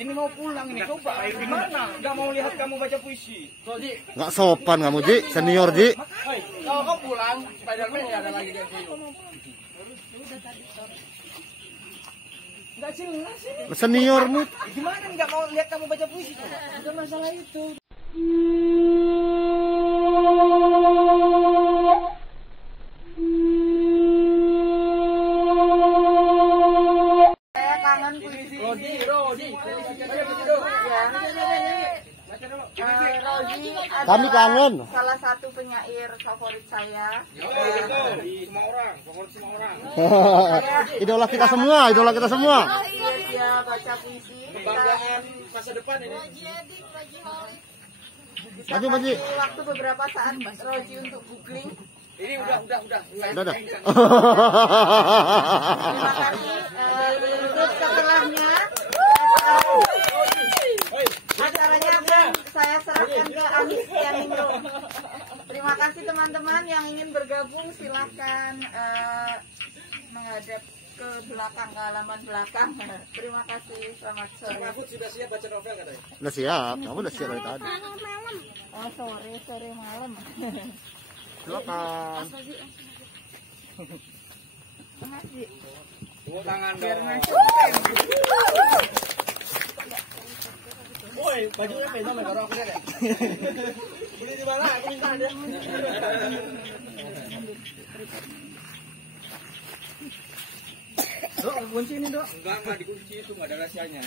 Ini mau pulang ini, coba. Gimana? Nggak mau lihat kamu baca puisi. Nggak sopan kamu, Ji. Senior, Ji. Kalau kau pulang, Spiderman nggak ada lagi kayak gitu. Nggak jelas ini. Seniormu. Gimana nggak mau lihat kamu baca puisi? Ada masalah itu. Kami kangen. Salah satu penyair favorit saya. Semua orang, favorit semua orang. Idola kita semua, idola kita semua. Dia baca puisi. Kebanggaan masa depan ini. Bisa kasih waktu beberapa saat Roji untuk googling. Ini udah. Udah. Terima kasih. Untuk setelahnya acaranya akan saya serahkan ke Anis Yanindro. Terima kasih teman-teman yang ingin bergabung, silahkan menghadap ke belakang, ke halaman belakang. Terima kasih, selamat sore. Mahfud sudah siap baca novel katanya? Udah siap, kamu udah siap dari tadi. Oh sore malam. Silakan. Makasih. Tepuk tangan Biar dong. masuk. Woi, bajunya beda sama orang aku deh. Beli di mana? Aku minta aja. Dok, kunci ini, Dok. Enggak dikunci, itu enggak ada rahasianya.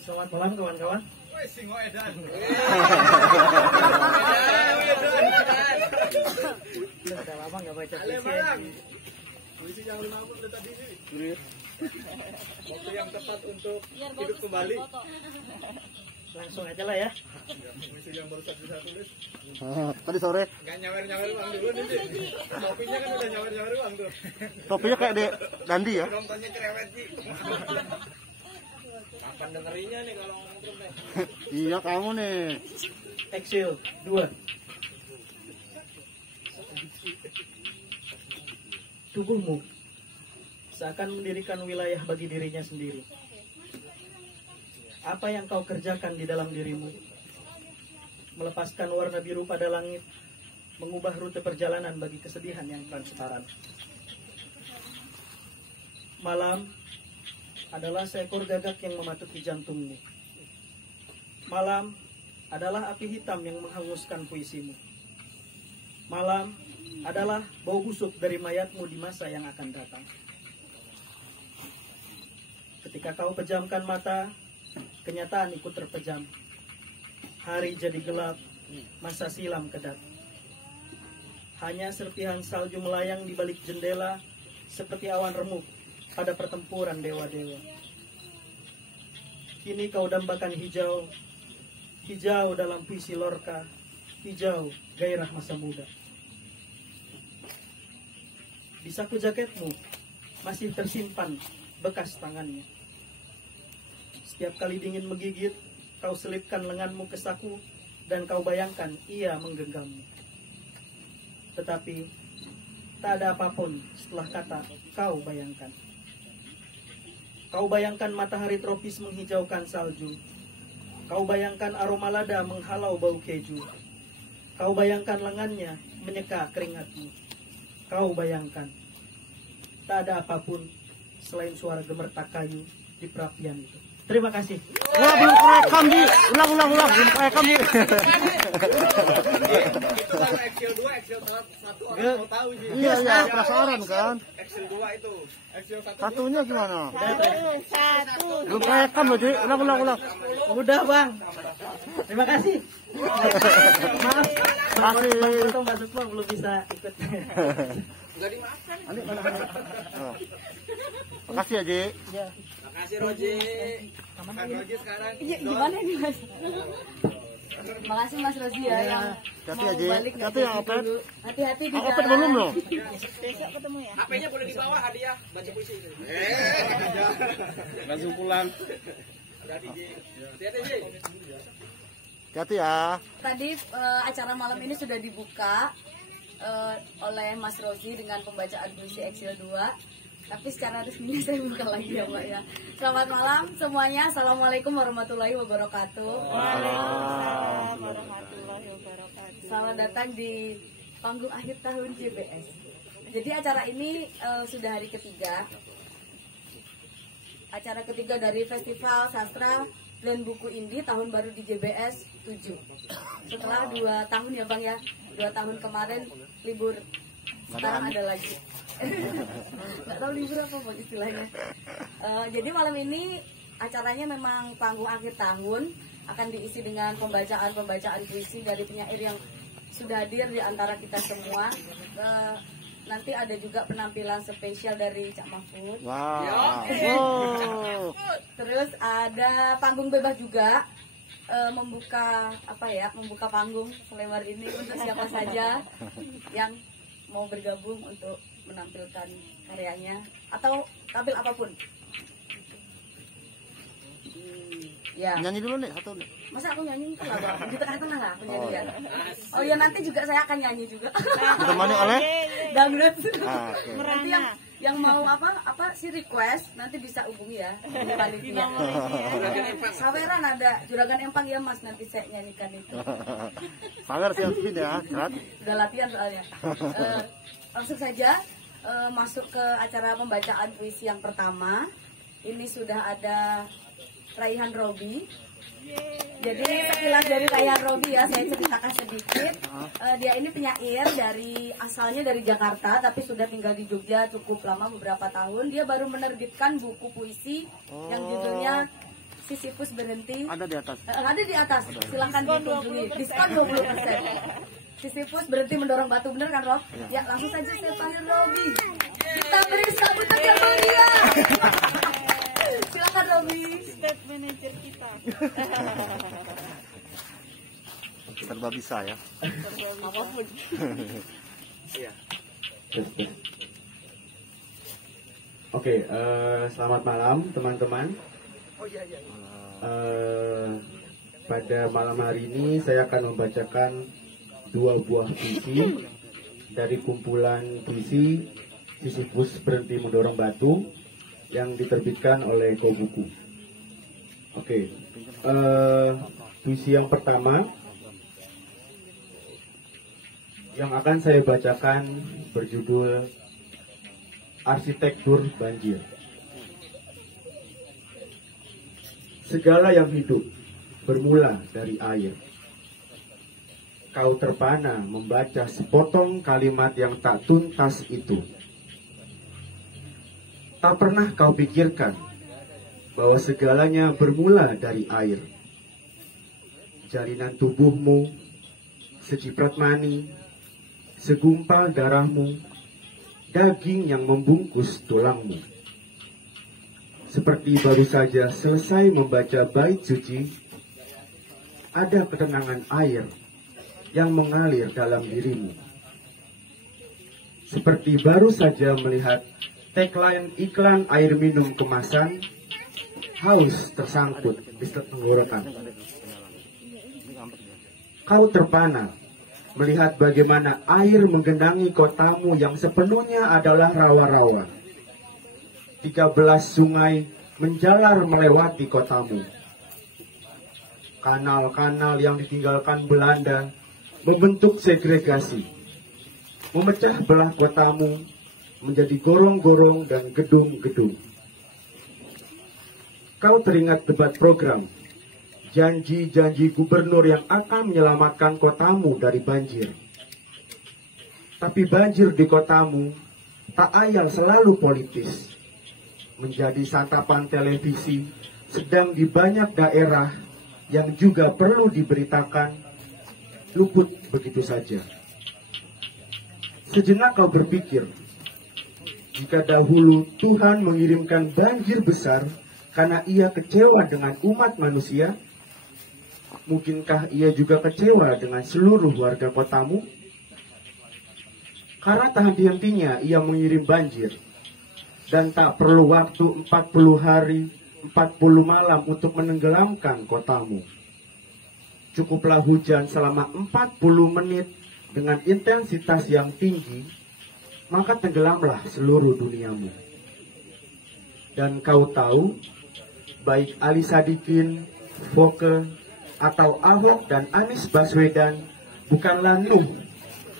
Selamat malam kawan-kawan. Woi, singo edan. Udah lama enggak baca puisi. Puisi yang 50 udah tadi nih. Waktu yang tepat untuk hidup kembali. Langsung aja lah ya. Puisi yang baru bisa tulis. Tadi sore. Nggak nyawer-nyawer uang dulu nih. Topinya kan udah nyawer-nyawer uang tuh. Topinya kayak Dandi ya. Nontonnya cerewet sih. Kapan dengerinnya nih kalau ngomong nih? Iya kamu nih. Exil 2. Tubuhmu seakan mendirikan wilayah bagi dirinya sendiri. Apa yang kau kerjakan di dalam dirimu? Melepaskan warna biru pada langit, mengubah rute perjalanan bagi kesedihan yang transparan. Malam adalah seekor gagak yang mematuhi jantungmu. Malam adalah api hitam yang menghanguskan puisimu. Malam adalah bau busuk dari mayatmu di masa yang akan datang. Ketika kau pejamkan mata, kenyataan ikut terpejam. Hari jadi gelap, masa silam kedap. Hanya serpihan salju melayang di balik jendela, seperti awan remuk pada pertempuran dewa-dewa. Kini kau dambakan hijau, hijau dalam puisi Lorca, hijau gairah masa muda. Di saku jaketmu masih tersimpan bekas tangannya. Setiap kali dingin menggigit, kau selipkan lenganmu ke saku dan kau bayangkan ia menggenggammu. Tetapi tak ada apapun setelah kata kau bayangkan. Kau bayangkan matahari tropis menghijaukan salju. Kau bayangkan aroma lada menghalau bau keju. Kau bayangkan lengannya menyeka keringatmu. Kau bayangkan tak ada apapun selain suara gemertak kayu di perapian itu. Terima kasih. Wah, belum kerekam, Ji. Ulang. Belum kerekam, Ji. Itu kalau Excel 2, Excel 1 orang mau tahu sih. Iya, penasaran kan. Excel 2 itu. Excel 1 Satunya gimana? Satu. Belum kerekam loh, Ji. Ulang. udah, Bang. Terima kasih. Maaf. Kasih. Potong Mbak Sukma belum bisa ikut. Enggak dimakan. Oh. Makasih ya, Ji. Ya. Makasih Roji. Makan Roji sekarang. Iya, gimana nih Mas? Makasih Mas Roji ya yang Hati mau aja. balik Hati yang opet. Hati-hati di Opet jalan. belum loh. Besok ketemu ya. HP-nya boleh dibawa hadiah baca puisi itu. Langsung pulang. Hati-hati, Ji. Hati ya. Tadi acara malam ini sudah dibuka oleh Mas Rozi dengan pembacaan puisi Eksil 2. Tapi secara resmi saya buka lagi ya Mbak ya. Selamat malam semuanya. Assalamualaikum warahmatullahi wabarakatuh. Waalaikumsalam warahmatullahi wabarakatuh. Selamat datang di panggung akhir tahun JBS. Jadi acara ini sudah hari ketiga. Acara ketiga dari Festival Sastra dan Buku Indie tahun baru di JBS 7. Setelah 2 tahun ya Bang ya. 2 tahun kemarin libur. Sekarang ada lagi. Nggak tahu libur apa Bang istilahnya. Jadi malam ini acaranya memang panggung akhir tahun, akan diisi dengan pembacaan puisi dari penyair yang sudah hadir di antara kita semua. Nanti ada juga penampilan spesial dari Cak Mahfud. Wow. Terus ada panggung bebas juga, membuka panggung selebar ini untuk siapa saja yang mau bergabung untuk menampilkan karyanya atau tampil apapun. Ya. Nyanyi dulu nih satu nih. Masa aku nyanyi kan lah di tengah-tengah lah penyanyian. Oh ya nanti juga saya akan nyanyi juga. Ditemani oleh Dangdut. Oke. Nanti yang mau apa sih request nanti bisa hubungi ya di panitia. Saweran ada Juragan Empang ya Mas, nanti saya nyanyikan itu. Sawer siapin ya, Krat. Udah latihan soalnya. Langsung saja masuk ke acara pembacaan puisi yang pertama. Ini sudah ada Raihan Robi. Jadi sekilas dari Raihan Robi ya, saya ceritakan sedikit. Dia ini penyair asalnya dari Jakarta, tapi sudah tinggal di Jogja cukup lama, beberapa tahun. Dia baru menerbitkan buku puisi yang judulnya Sisyphus Berhenti. Ada di atas. Ada di atas. Silahkan dikunjungi. Diskon 20%. Sisyphus Berhenti Mendorong Batu, bener kan Rob? Ya langsung saja saya panggil Robi. Kita beri sambutan yang mulia. Silakan Robi. Step manager kita. Serba bisa ya. Apapun. Oke, selamat malam teman-teman. Pada malam hari ini saya akan membacakan 2 buah puisi dari kumpulan puisi Sisyphus Berhenti Mendorong Batu yang diterbitkan oleh Kobuku. Oke, puisi yang pertama yang akan saya bacakan berjudul Arsitektur Banjir. Segala yang hidup bermula dari air. Kau terpana membaca sepotong kalimat yang tak tuntas itu. Tak pernah kau pikirkan bahwa segalanya bermula dari air. Jalinan tubuhmu, seciprat mani, segumpal darahmu, daging yang membungkus tulangmu. Seperti baru saja selesai membaca bait suci, ada ketenangan air yang mengalir dalam dirimu. Seperti baru saja melihat tagline iklan air minum kemasan, haus tersangkut di tenggorokan. Kau terpana melihat bagaimana air menggenangi kotamu yang sepenuhnya adalah rawa-rawa. 13 sungai menjalar melewati kotamu. Kanal-kanal yang ditinggalkan Belanda membentuk segregasi, memecah belah kotamu menjadi gorong-gorong dan gedung-gedung. Kau teringat debat program, janji-janji gubernur yang akan menyelamatkan kotamu dari banjir. Tapi banjir di kotamu tak ayal selalu politis, menjadi santapan televisi, sedang di banyak daerah yang juga perlu diberitakan, luput begitu saja. Sejenak kau berpikir, jika dahulu Tuhan mengirimkan banjir besar karena ia kecewa dengan umat manusia, mungkinkah ia juga kecewa dengan seluruh warga kotamu? Karena tak henti-hentinya ia mengirim banjir, dan tak perlu waktu 40 hari, 40 malam untuk menenggelamkan kotamu. Cukuplah hujan selama 40 menit dengan intensitas yang tinggi, maka tenggelamlah seluruh duniamu. Dan kau tahu, baik Ali Sadikin, Foke, atau Ahok dan Anies Baswedan bukanlah Nuh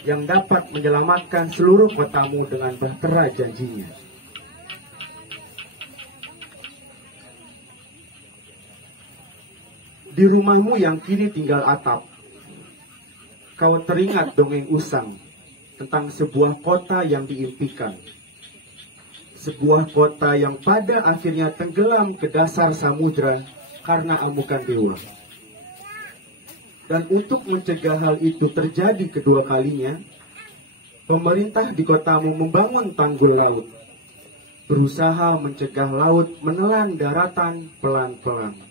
yang dapat menyelamatkan seluruh kotamu dengan bahtera janjinya. Di rumahmu yang kini tinggal atap, kau teringat dongeng usang tentang sebuah kota yang diimpikan. Sebuah kota yang pada akhirnya tenggelam ke dasar samudra karena amukan dewa. Dan untuk mencegah hal itu terjadi kedua kalinya, pemerintah di kotamu membangun tanggul laut, berusaha mencegah laut menelan daratan pelan-pelan.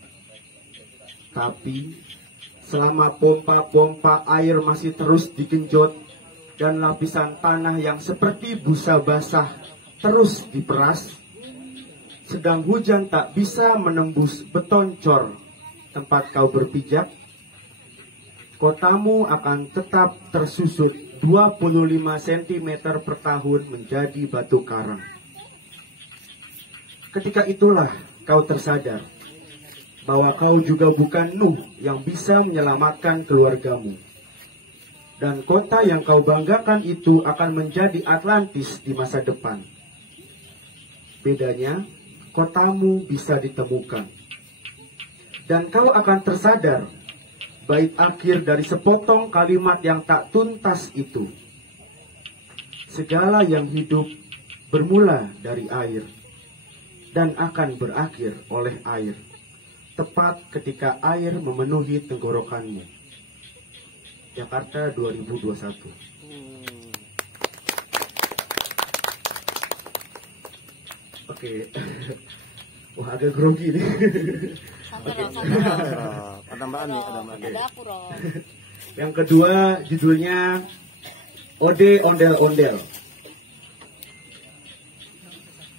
Tapi selama pompa-pompa air masih terus digenjot dan lapisan tanah yang seperti busa basah terus diperas, sedang hujan tak bisa menembus beton cor tempat kau berpijak, kotamu akan tetap tersusut 25 cm per tahun menjadi batu karang. Ketika itulah kau tersadar bahwa kau juga bukan Nuh yang bisa menyelamatkan keluargamu. Dan kota yang kau banggakan itu akan menjadi Atlantis di masa depan. Bedanya, kotamu bisa ditemukan. Dan kau akan tersadar bait akhir dari sepotong kalimat yang tak tuntas itu. Segala yang hidup bermula dari air dan akan berakhir oleh air. Tepat ketika air memenuhi tenggorokanmu. Jakarta 2021. Oke. Wah, agak grogi nih. Ada Mbak Ani, ada Mbak Ani. Yang kedua judulnya Ode Ondel-Ondel.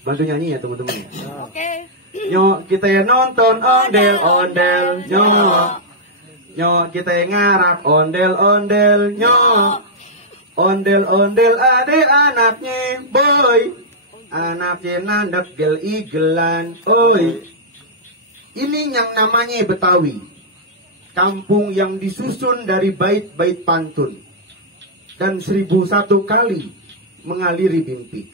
Bantu nyanyi ya teman-teman. Oke. Nyok kita ya nonton ondel-ondel, nyok kita ya ngarak ondel-ondel, nyok ondel-ondel ade anaknya boy, anaknya nandak gel-igelan, oi. Ini yang namanya Betawi, kampung yang disusun dari bait-bait pantun dan 1001 kali mengaliri mimpi.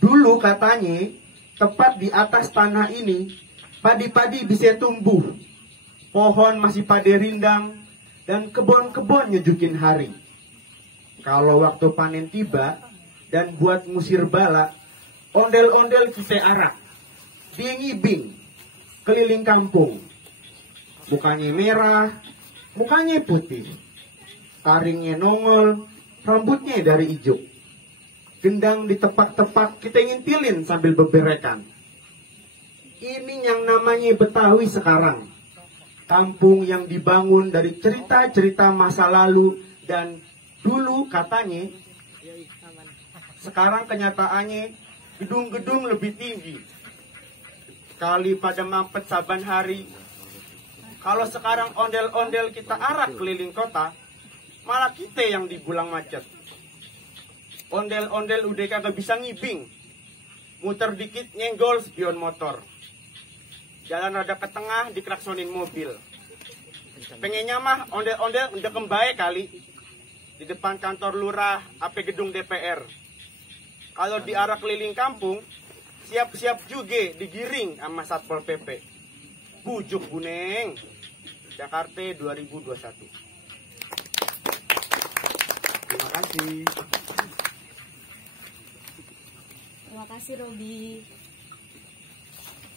Dulu katanya tepat di atas tanah ini, padi-padi bisa tumbuh, pohon masih pada rindang, dan kebun-kebun nyejukin hari. Kalau waktu panen tiba, dan buat ngusir bala, ondel-ondel kita arak, dia ngibing, keliling kampung. Mukanya merah, mukanya putih, taringnya nongol, rambutnya dari ijuk. Gendang ditepak-tepak, kita ngintilin sambil beberekan. Ini yang namanya Betawi sekarang. Kampung yang dibangun dari cerita-cerita masa lalu dan dulu katanya. Sekarang kenyataannya gedung-gedung lebih tinggi. Kali pada mampet saban hari. Kalau sekarang ondel-ondel kita arak keliling kota, malah kita yang dibulang macet. Ondel-ondel udah kagak bisa ngibing. Muter dikit nyenggol spion motor. Jalan rada ke tengah diklaksonin mobil. Pengennya mah ondel-ondel udah kembali kali. Di depan kantor lurah, apa gedung DPR. Kalau di arah keliling kampung, siap-siap juga digiring sama Satpol PP. Bujuk Buneng. Jakarta 2021. Terima kasih. Terima kasih Robi.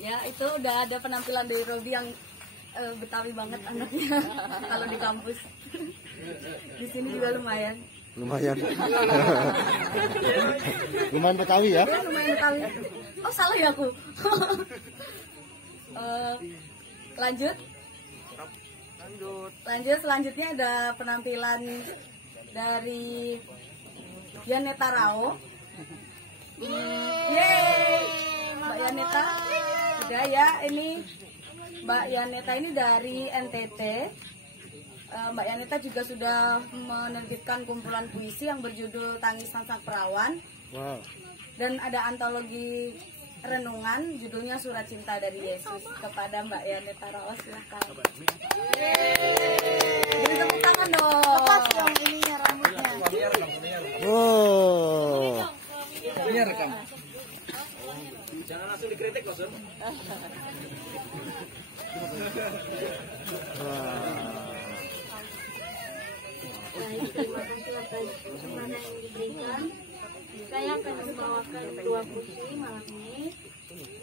Ya itu udah ada penampilan dari Robi yang Betawi banget anaknya kalau di kampus. Di sini juga lumayan. Lumayan. Lumayan Betawi ya? Ya lumayan Betawi. Oh salah ya aku. Lanjut. Selanjutnya ada penampilan dari Yaneta Rao. Yeay, Mbak Yaneta. Udah ya, ini Mbak Yaneta ini dari NTT. Mbak Yanita juga sudah menerbitkan kumpulan puisi yang berjudul Tangisan Sang Perawan. Wow. Dan ada antologi renungan judulnya Surat Cinta dari Yesus. Kepada Mbak Yanita Rawas, silahkan. Beri tepuk tangan dong. Lepas dong ininya rambutnya. Oh. Jangan langsung dikritik loh, Sur. Baik, terima kasih atas kesempatan yang diberikan. Saya akan membawakan dua puisi malam ini.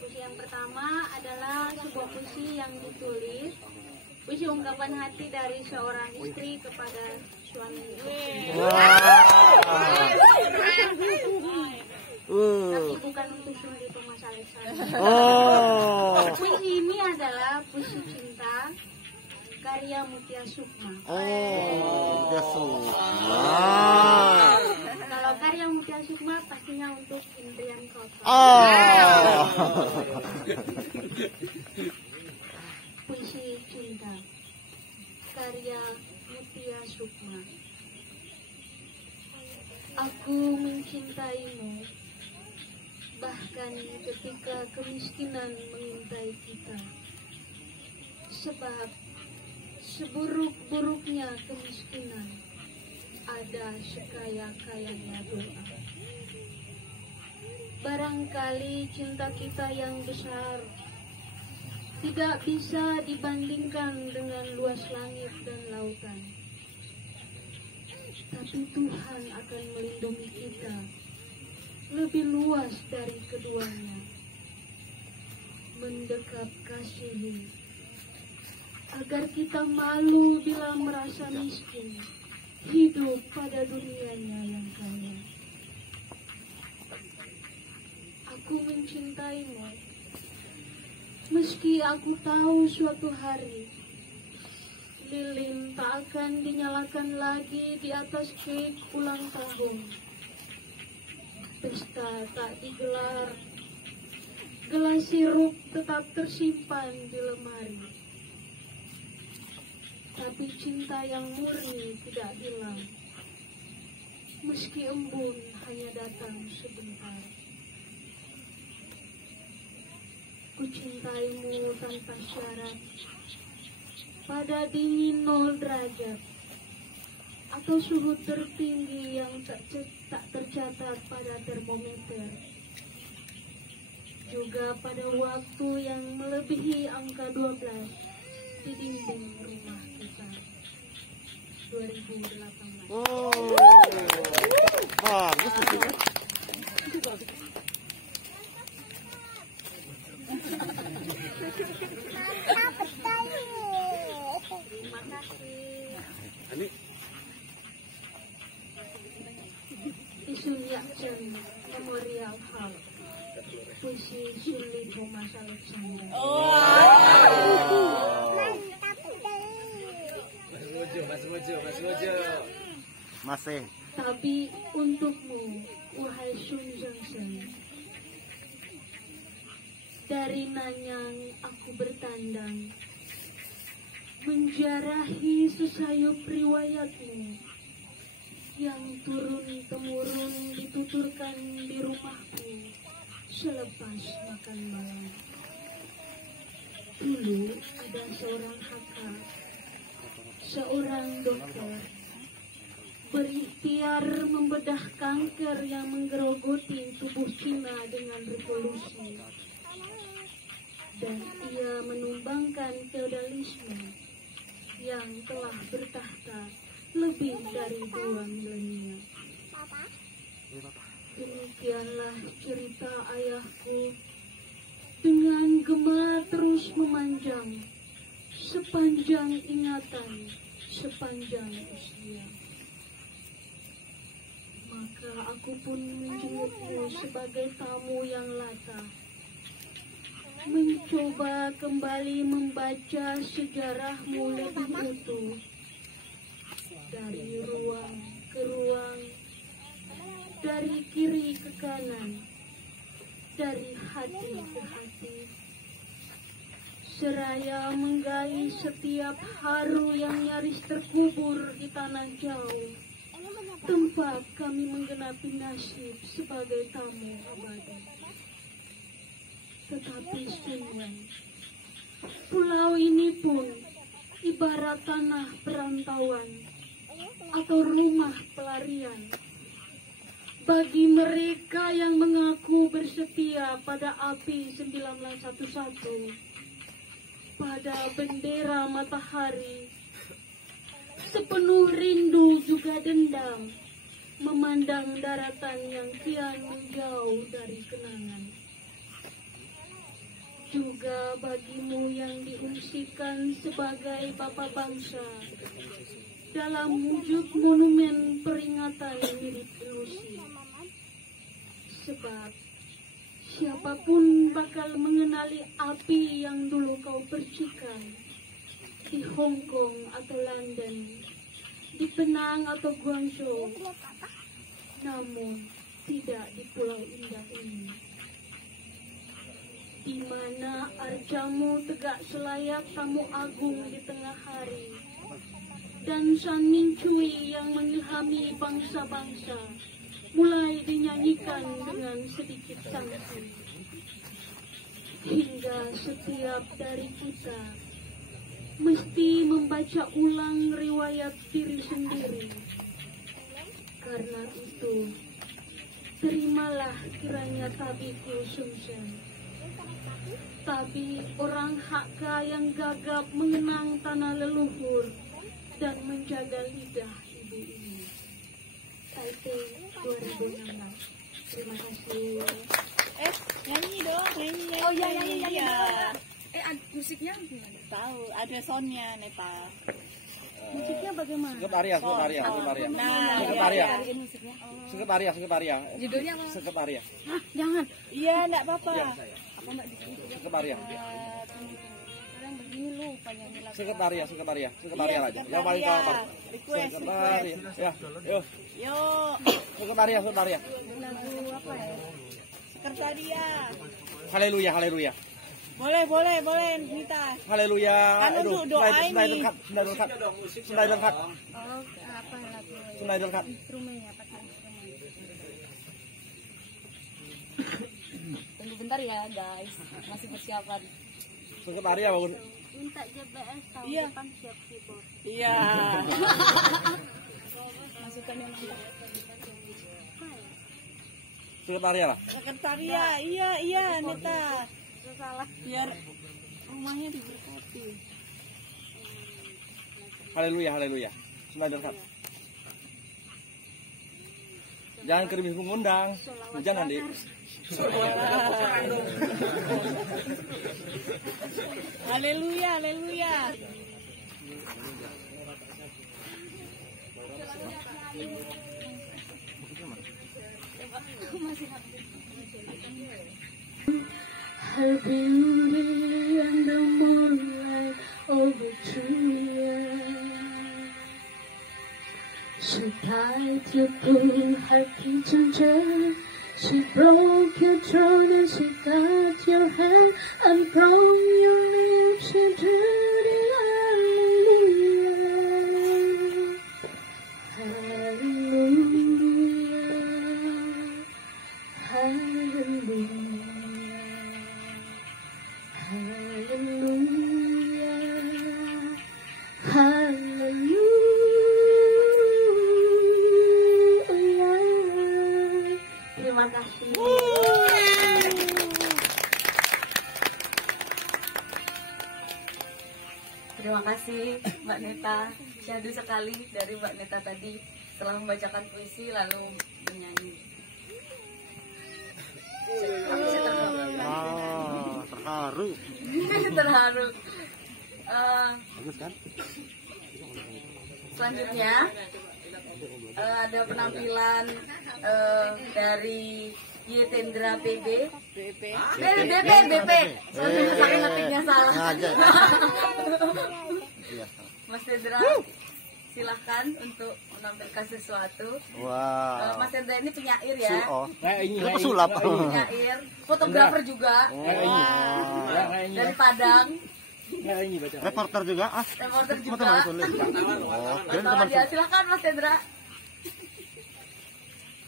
Puisi yang pertama adalah sebuah puisi yang ditulis, puisi ungkapan hati dari seorang istri kepada suaminya. Tapi bukan untuk Sundi Thomas Alexander. Oh. Puisi ini adalah puisi cinta karya Mutia Sukma. Oh, Sukma. Kalau karya Mutia Sukma pastinya untuk Indrian Kautal. Oh. Puisi cinta karya Mutia Sukma. Aku mencintaimu bahkan ketika kemiskinan mengintai kita, sebab seburuk-buruknya kemiskinan ada sekaya-kayanya doa. Barangkali cinta kita yang besar tidak bisa dibandingkan dengan luas langit dan lautan, tapi Tuhan akan melindungi kita lebih luas dari keduanya. Mendekap kasihi agar kita malu bila merasa miskin, hidup pada dunianya yang kaya. Aku mencintaimu meski aku tahu suatu hari lilin tak akan dinyalakan lagi di atas kek ulang tahun. Pesta tak digelar, gelas sirup tetap tersimpan di lemari. Tapi cinta yang murni tidak hilang, meski embun hanya datang sebentar. Ku cintaimu tanpa syarat, pada dingin 0 derajat, atau suhu tertinggi yang tak tercatat pada termometer. Juga pada waktu yang melebihi angka 12 di dinding rumah kita. 2018. Oh. Bagus puisinya. Terima kasih. Isun Yakcen Memorial Hall, puisi Sulit Thomas Alexander. Masih. Tapi untukmu, wahai Sun Johnson, dari Nanyang aku bertandang, menjarahi sesayup riwayatmu yang turun-temurun dituturkan di rumahku selepas makan malam. Dulu ada seorang haka, seorang dokter, berikhtiar membedah kanker yang menggerogoti tubuh Cina dengan revolusi. Dan ia menumbangkan feodalisme yang telah bertahta lebih dari 2 milenia. Demikianlah cerita ayahku dengan gema terus memanjang sepanjang ingatan, sepanjang usia. Maka aku pun menjengukmu sebagai tamu yang latah, mencoba kembali membaca sejarahmu lebih utuh, dari ruang ke ruang, dari kiri ke kanan, dari hati ke hati, seraya menggali setiap haru yang nyaris terkubur di tanah jauh, tempat kami menggenapi nasib sebagai tamu abadi. Tetapi sunyi, pulau ini pun ibarat tanah perantauan atau rumah pelarian bagi mereka yang mengaku bersetia pada api 1911, pada bendera matahari, sepenuh rindu juga dendam memandang daratan yang kian menjauh dari kenangan. Juga bagimu yang diungsikan sebagai Bapak Bangsa dalam wujud monumen peringatan mirip ilusi. Sebab siapapun bakal mengenali api yang dulu kau percikan di Hong Kong atau London, di Penang atau Guangzhou, namun tidak di Pulau Indah ini, di mana arjamu tegak selayak tamu agung di tengah hari, dan San Min Cui yang mengilhami bangsa-bangsa mulai dinyanyikan dengan sedikit sangsi, hingga setiap dari kita mesti membaca ulang riwayat diri sendiri. Karena itu, terimalah kiranya tabiku Sumsen, tabi orang Hakka yang gagap mengenang tanah leluhur dan menjaga lidah ibu ini. Taipei 2016. Terima kasih. Nyanyi dong, nyanyi. Oh iya, nyanyi. Musiknya gimana? Tahu, ada soundnya Nepal. Musiknya bagaimana? Sekretariat. Nah, judulnya apa? Sekretariat. Hah, jangan. Iya, enggak apa-apa. Apa Mbak? Sekretariat. Sekarang begini lupa nyanyi lagu. Sekretariat aja. Yang paling gampang. Request. Ya, yuk. Yuk. Sekretariat. Lagu apa ya? Sekretariat. Haleluya. Boleh, Nita. Haleluya. Kan untuk doa ini. Sendai lengkap. Oh, apa lagu? Sendai lengkap. Instrumennya, pakai instrumen. Tunggu bentar ya guys, masih persiapan. Sekretariat bagus. Minta JBS tahun Iya. depan siap keyboard. Iya. Masukkan yang mantap. Sekretariat lah. Sekretariat, iya, Nita. Salah. Biar rumahnya diberkati. Haleluya. Sendai lengkap. Jangan krimis mengundang. Jangan deh. Haleluya. Her beauty and the moonlight over Julia. She tied your pulling her kitchen chair. She broke your throne and she got your hand, and from your lips she drew the hallelujah. Hallelujah. Terima kasih. Terima kasih Mbak Neta. Syahdu sekali dari Mbak Neta tadi setelah membacakan puisi lalu menyanyi. Terharu. Terharu. Bagus kan? Selanjutnya ada penampilan dari Yetendra PB. BP. Soalnya saya ngetiknya salah. Mas Tendra, silahkan untuk menampilkan sesuatu. Wah. Mas Tendra ini penyair ya. Pesulap. Penyair, fotografer juga. Dari Padang. Reporter juga ah. Reporter juga. Teman-teman tulis. Oke, teman. Ya, silakan Mas Hendra.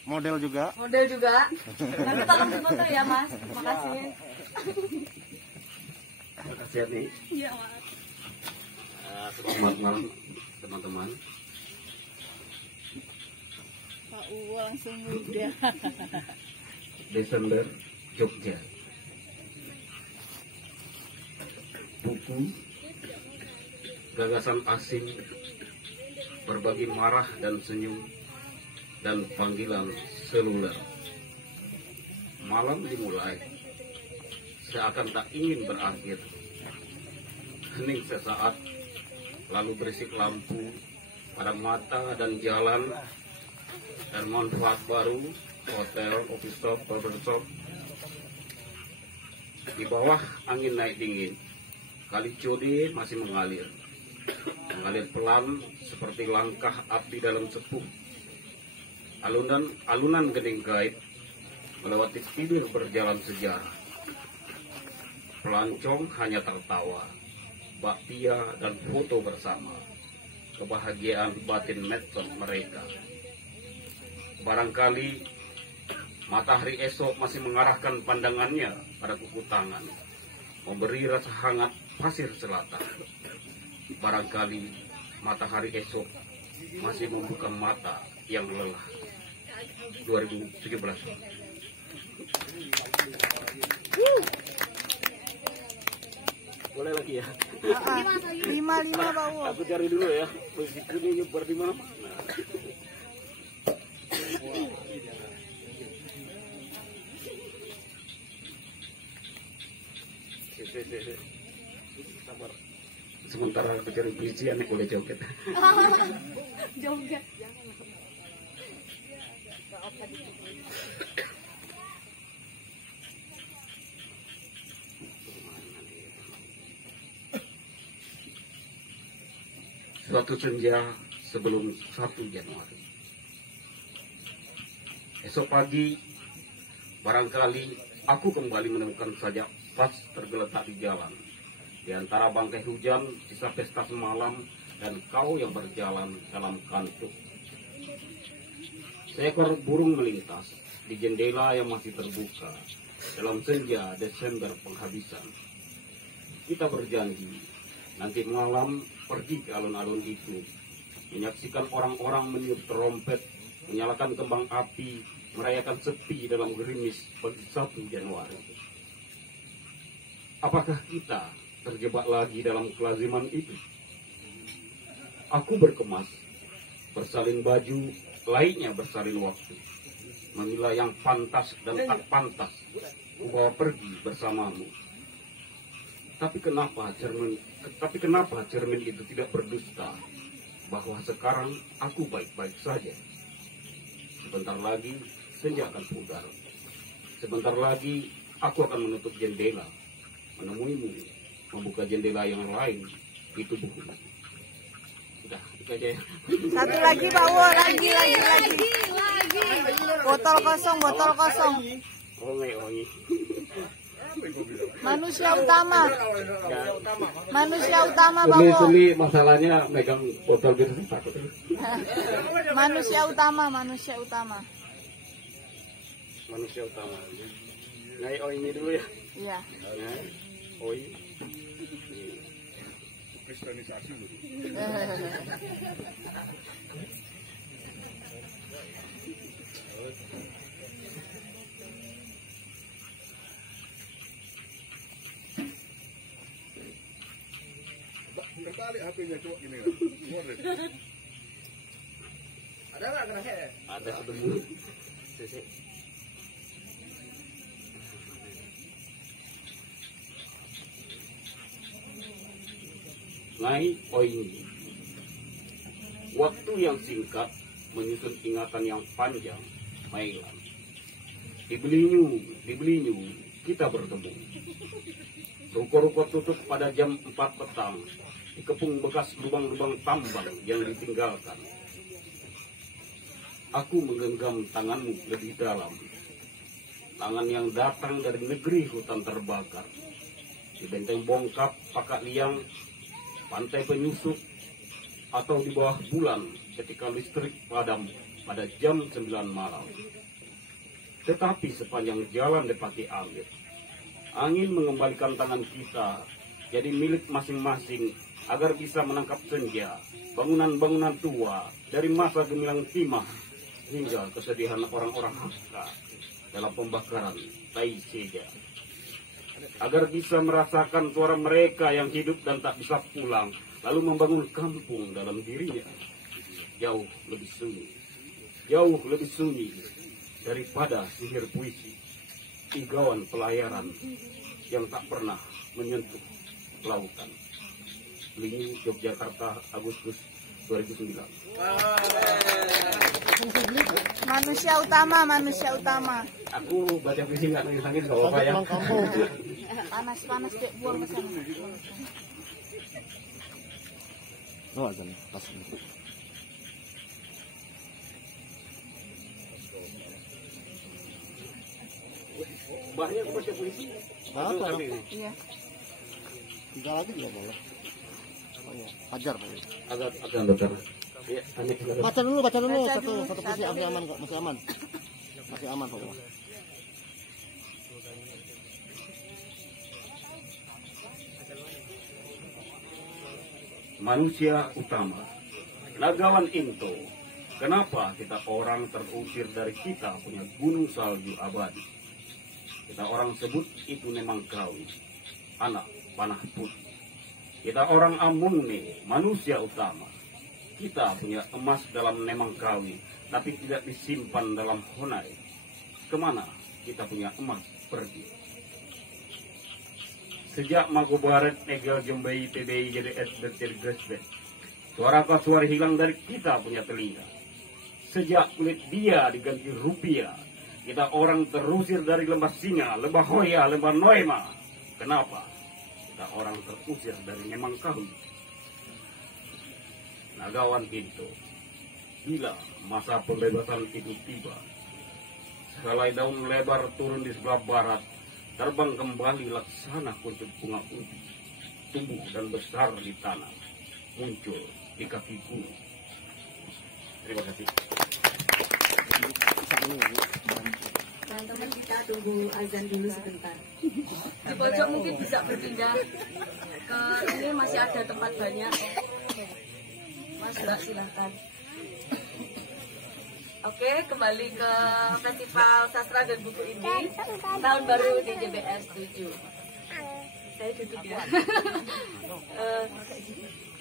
Model juga. Model juga. Nanti tolong foto ya Mas. Makasih. Makasih ya nih. Iya Mas. Selamat malam teman-teman. Pak Uwo langsung muda. Desember Jogja. Buku gagasan asing, berbagi marah dan senyum, dan panggilan seluler. Malam dimulai, seakan tak ingin berakhir. Hening sesaat, lalu berisik lampu pada mata dan jalan, dan manfaat baru, hotel, office shop, barber shop. Di bawah angin naik dingin, Kali Code masih mengalir pelan seperti langkah api dalam sepuh. Alunan gening gaib melewati tidur berjalan sejarah. Pelancong hanya tertawa, bakpia dan foto bersama, kebahagiaan batin medsos mereka. Barangkali matahari esok masih mengarahkan pandangannya pada kuku tangan, memberi rasa hangat pasir selatan. Barangkali matahari esok masih membuka mata yang lelah. 2017. Boleh lagi ya? 55 Pak Uwo. Aku cari dulu ya. Musik ini nyebar di mana? Sabar. Sementara aku cari biji, aneh boleh joget. Joget. Suatu senja sebelum 1 Januari. Esok pagi, barangkali aku kembali menemukan sajak pas tergeletak di jalan. Di antara bangkai hujan, sisa pesta semalam, dan kau yang berjalan dalam kantuk. Seekor burung melintas di jendela yang masih terbuka dalam senja Desember penghabisan. Kita berjanji nanti malam pergi ke alun-alun itu, menyaksikan orang-orang meniup trompet, menyalakan kembang api, merayakan sepi dalam gerimis bagi 1 Januari. Apakah kita terjebak lagi dalam kelaziman itu? Aku berkemas, bersalin baju, lainnya bersalin waktu, memilah yang pantas dan tak pantas, kubawa pergi bersamamu. Tapi kenapa cermin itu tidak berdusta bahwa sekarang aku baik-baik saja? Sebentar lagi senja akan pudar. Sebentar lagi aku akan menutup jendela, menemuimu, membuka jendela yang lain. Itu buku. Udah, itu aja ya. Satu lagi Pak Uwo, lagi. Botol kosong. Ongi. Manusia utama Pak Uwo. Suli masalahnya megang botol gitu takut. Manusia utama. Manusia utama. Ngai ini dulu ya. Iya. Oi. Terbalik HP-nya coba gini. Ada nggak kena hack? Ada dulu. Ngai Oini. Waktu yang singkat menyusun ingatan yang panjang. Mailan. Dibelinya kita bertemu. Ruko-ruko tutup pada jam 4 petang. Dikepung bekas lubang-lubang tambang yang ditinggalkan. Aku menggenggam tanganmu lebih dalam. Tangan yang datang dari negeri hutan terbakar. di Benteng Bongkap, Pakak Liang, Pantai Penyusup, atau di bawah bulan ketika listrik padam pada jam 9 malam. Tetapi sepanjang jalan Depati Alir, angin mengembalikan tangan kita jadi milik masing-masing agar bisa menangkap senja, bangunan-bangunan tua dari masa gemilang timah hingga kesedihan orang-orang Hakka dalam pembakaran Taisega. Agar bisa merasakan suara mereka yang hidup dan tak bisa pulang, lalu membangun kampung dalam dirinya. Jauh lebih sunyi daripada sihir puisi, igauan pelayaran yang tak pernah menyentuh lautan. Linyu, Yogyakarta, Agustus 2009. Manusia utama. Aku baca puisi nggak nangis-nangis nggak apa-apa ya. Panas dek, buang ke sana. Oh, azan pas itu. Banyak baca puisi. Apa? Iya. 3 lagi juga boleh. Oh iya, Fajar Pak. Agak dokter. Ya, Baca dulu Baca satu dulu, puisi satu masih aman kok, masih aman. Masih aman kok. Manusia utama, Nagawan Into. Kenapa kita orang terusir dari kita punya gunung salju abadi? Kita orang sebut itu Nemangkawi, anak panah putih. Kita orang Amungni, manusia utama. Kita punya emas dalam Nemangkawi, tapi tidak disimpan dalam Honai. Kemana kita punya emas pergi? Sejak Magobaret, Egel, Jembai, PBI, JDS, Bertir-Gresbet, suara hilang dari kita punya telinga. Sejak kulit dia diganti rupiah, kita orang terusir dari Lembah Singa, Lembah Hoya, Lembah Noema. Kenapa? Kita orang terusir dari Nemangkawi. Nagawan Into, bila masa pembebasan itu tiba, sehelai daun lebar turun di sebelah barat, terbang kembali laksana kuncup bunga ubi, tumbuh dan besar di tanah, muncul di kaki gunung. Terima kasih. Teman-teman, kita tunggu azan dulu sebentar. Di pojok mungkin bisa berpindah ke ini, masih ada tempat banyak. Mas, Mbak, silahkan. Oke, kembali ke Festival Sastra dan Buku ini tahun baru di JBS 7. Saya duduk ya.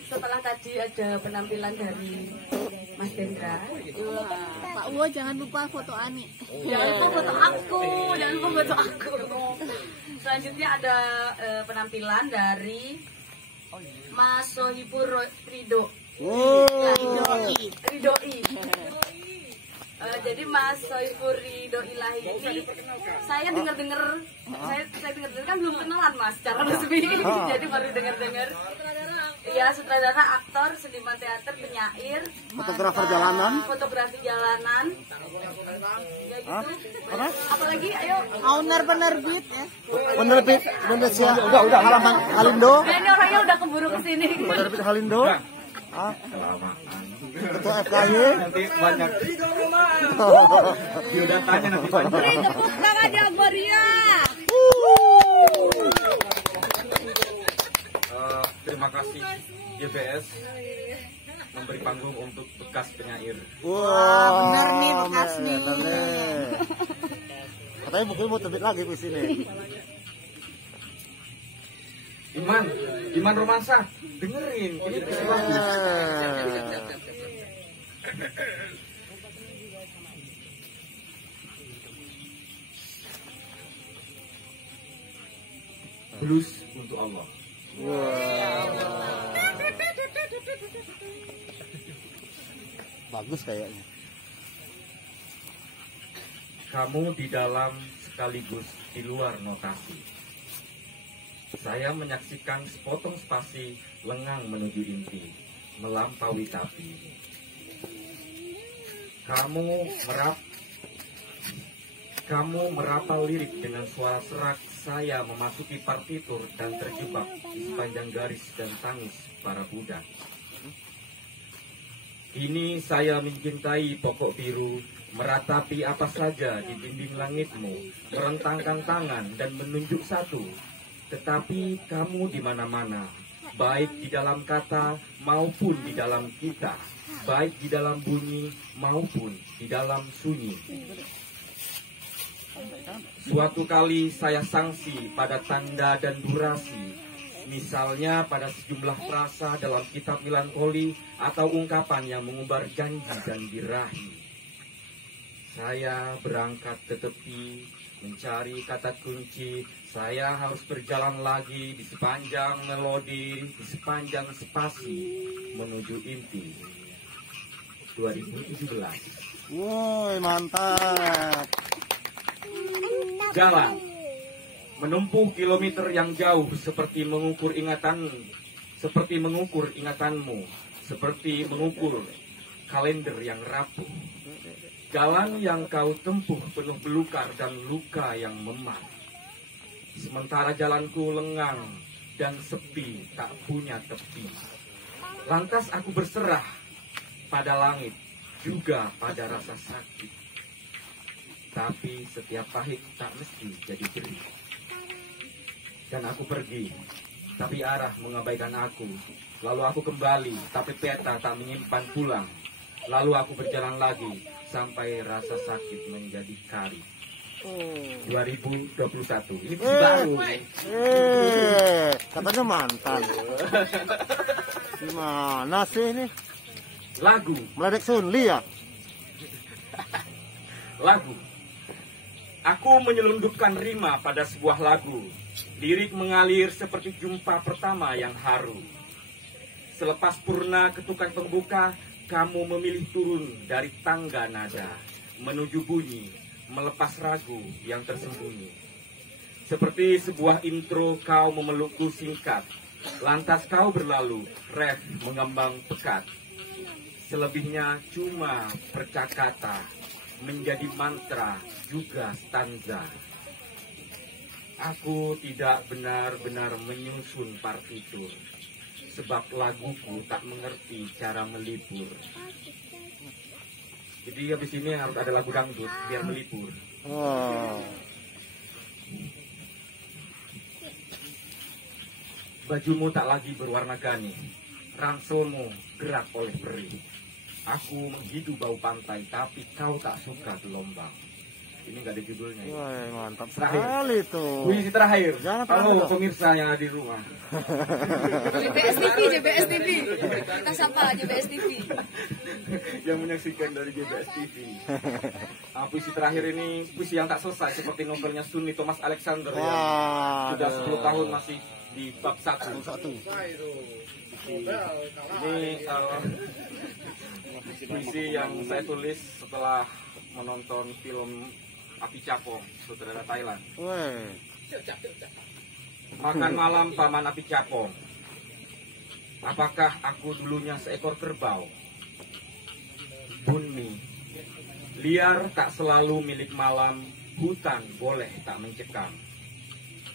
Setelah tadi ada penampilan dari Mas Dendra. Pak Uwo jangan lupa foto Ani. Jangan lupa foto aku. Selanjutnya ada penampilan dari Mas Sohibur Ridho. Ridhoi. Jadi Mas Sohibur Ridho Ilahi ini saya dengar kan belum kenalan Mas secara resmi. Jadi baru dengar. Iya, sutradara, aktor, seniman teater, penyair, Fotografi jalanan. Ya gitu. Apalagi ayo. Owner penerbit ya. Penerbit Indonesia. Udah halaman Halindo. Ini orangnya udah keburu ke sini. Penerbit Halindo. Ketua FKY. Nanti banyak. Udah tanya nanti banyak. Beri tepuk tangannya Gloria. Terima kasih JBS memberi panggung untuk bekas penyair. Wah, bener nih bekas nih. Katanya buku mau terbit lagi di sini. Iman Romansa, dengerin. Ini puisi bagus. Blues untuk Allah. Bagus kayaknya. Kamu di dalam sekaligus di luar notasi. Saya menyaksikan sepotong spasi lengang menuju inti, melampaui tapi. Kamu Kamu merapal lirik dengan suara serak. Saya memasuki partitur dan terjebak di sepanjang garis dan tangis para budak. Kini saya mencintai pokok biru, meratapi apa saja di dinding langitmu, merentangkan tangan dan menunjuk satu. Tetapi kamu di mana-mana, baik di dalam kata maupun di dalam kita, baik di dalam bunyi maupun di dalam sunyi. Suatu kali saya sangsi pada tanda dan durasi, misalnya pada sejumlah frasa dalam kitab melankoli atau ungkapan yang mengumbar janji dan birahi. Saya berangkat ke tepi, mencari kata kunci. Saya harus berjalan lagi di sepanjang melodi, di sepanjang spasi, menuju inti. 2017. Woi, mantap. Jalan menempuh kilometer yang jauh seperti mengukur ingatanmu, seperti mengukur kalender yang rapuh. Jalan yang kau tempuh penuh belukar dan luka yang memar. Sementara jalanku lengang dan sepi, tak punya tepi. Lantas aku berserah pada langit, juga pada rasa sakit. Tapi setiap pahit tak mesti jadi jerih. Dan aku pergi, tapi arah mengabaikan aku. Lalu aku kembali, tapi peta tak menyimpan pulang. Lalu aku berjalan lagi, sampai rasa sakit menjadi kari. 2021, ini baru. Katanya mantan. Gimana sih ini? Lagu, Meledek Sunli ya? lagu. Aku menyelundupkan rima pada sebuah lagu. Lirik mengalir seperti jumpa pertama yang haru. Selepas purna ketukan pembuka, kamu memilih turun dari tangga nada, menuju bunyi, melepas ragu yang tersembunyi. Seperti sebuah intro kau memelukku singkat, lantas kau berlalu, ref mengembang pekat. Selebihnya cuma percakata, menjadi mantra juga stanza. Aku tidak benar-benar menyusun partitur, sebab laguku tak mengerti cara melipur. Jadi habis ini harus ada lagu dangdut biar melipur. Bajumu tak lagi berwarna gani, rangselmu gerak oleh peri. Aku menghidu bau pantai, tapi kau tak suka gelombang. Ini nggak ada judulnya. Ya. Wah, mantap Terakhir. sekali tuh. Puisi terakhir. Jangan Halo terakhir. pemirsa yang ada di rumah. JBS TV. Kita sapa JBS TV. Yang menyaksikan dari JBS TV. Puisi terakhir ini puisi yang tak selesai seperti novelnya Sunni Thomas Alexander yang sudah 10 tahun masih di bab 1. Ini puisi yang saya tulis setelah menonton film Api Capong, sutradara Thailand. Makan malam paman Api Capong. Apakah aku dulunya seekor kerbau? Bunmi, liar tak selalu milik malam, hutan boleh tak mencekam.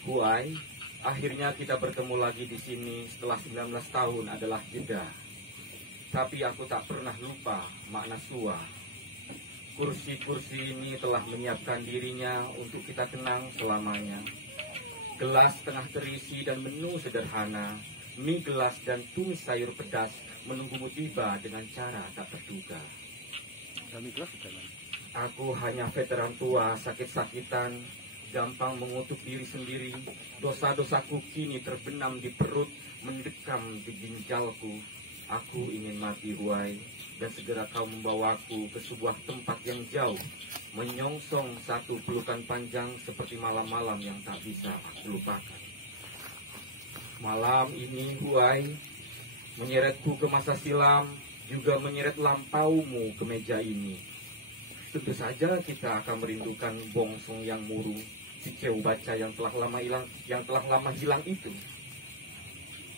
Huai, akhirnya kita bertemu lagi di sini setelah 19 tahun adalah jeda. Tapi aku tak pernah lupa makna sua. Kursi-kursi ini telah menyiapkan dirinya untuk kita kenang selamanya. Gelas tengah terisi dan menu sederhana. Mie gelas dan tumis sayur pedas menunggumu tiba dengan cara tak terduga. Aku hanya veteran tua, sakit-sakitan, gampang mengutuk diri sendiri. Dosa-dosaku kini terbenam di perut, mendekam di ginjalku. Aku ingin mati, Huai, dan segera kau membawaku ke sebuah tempat yang jauh, menyongsong satu pelukan panjang seperti malam-malam yang tak bisa aku lupakan. Malam ini, Huai, menyeretku ke masa silam, juga menyeret lampaumu ke meja ini. Tentu saja kita akan merindukan bongsong yang murung, si ceu baca yang telah lama hilang itu.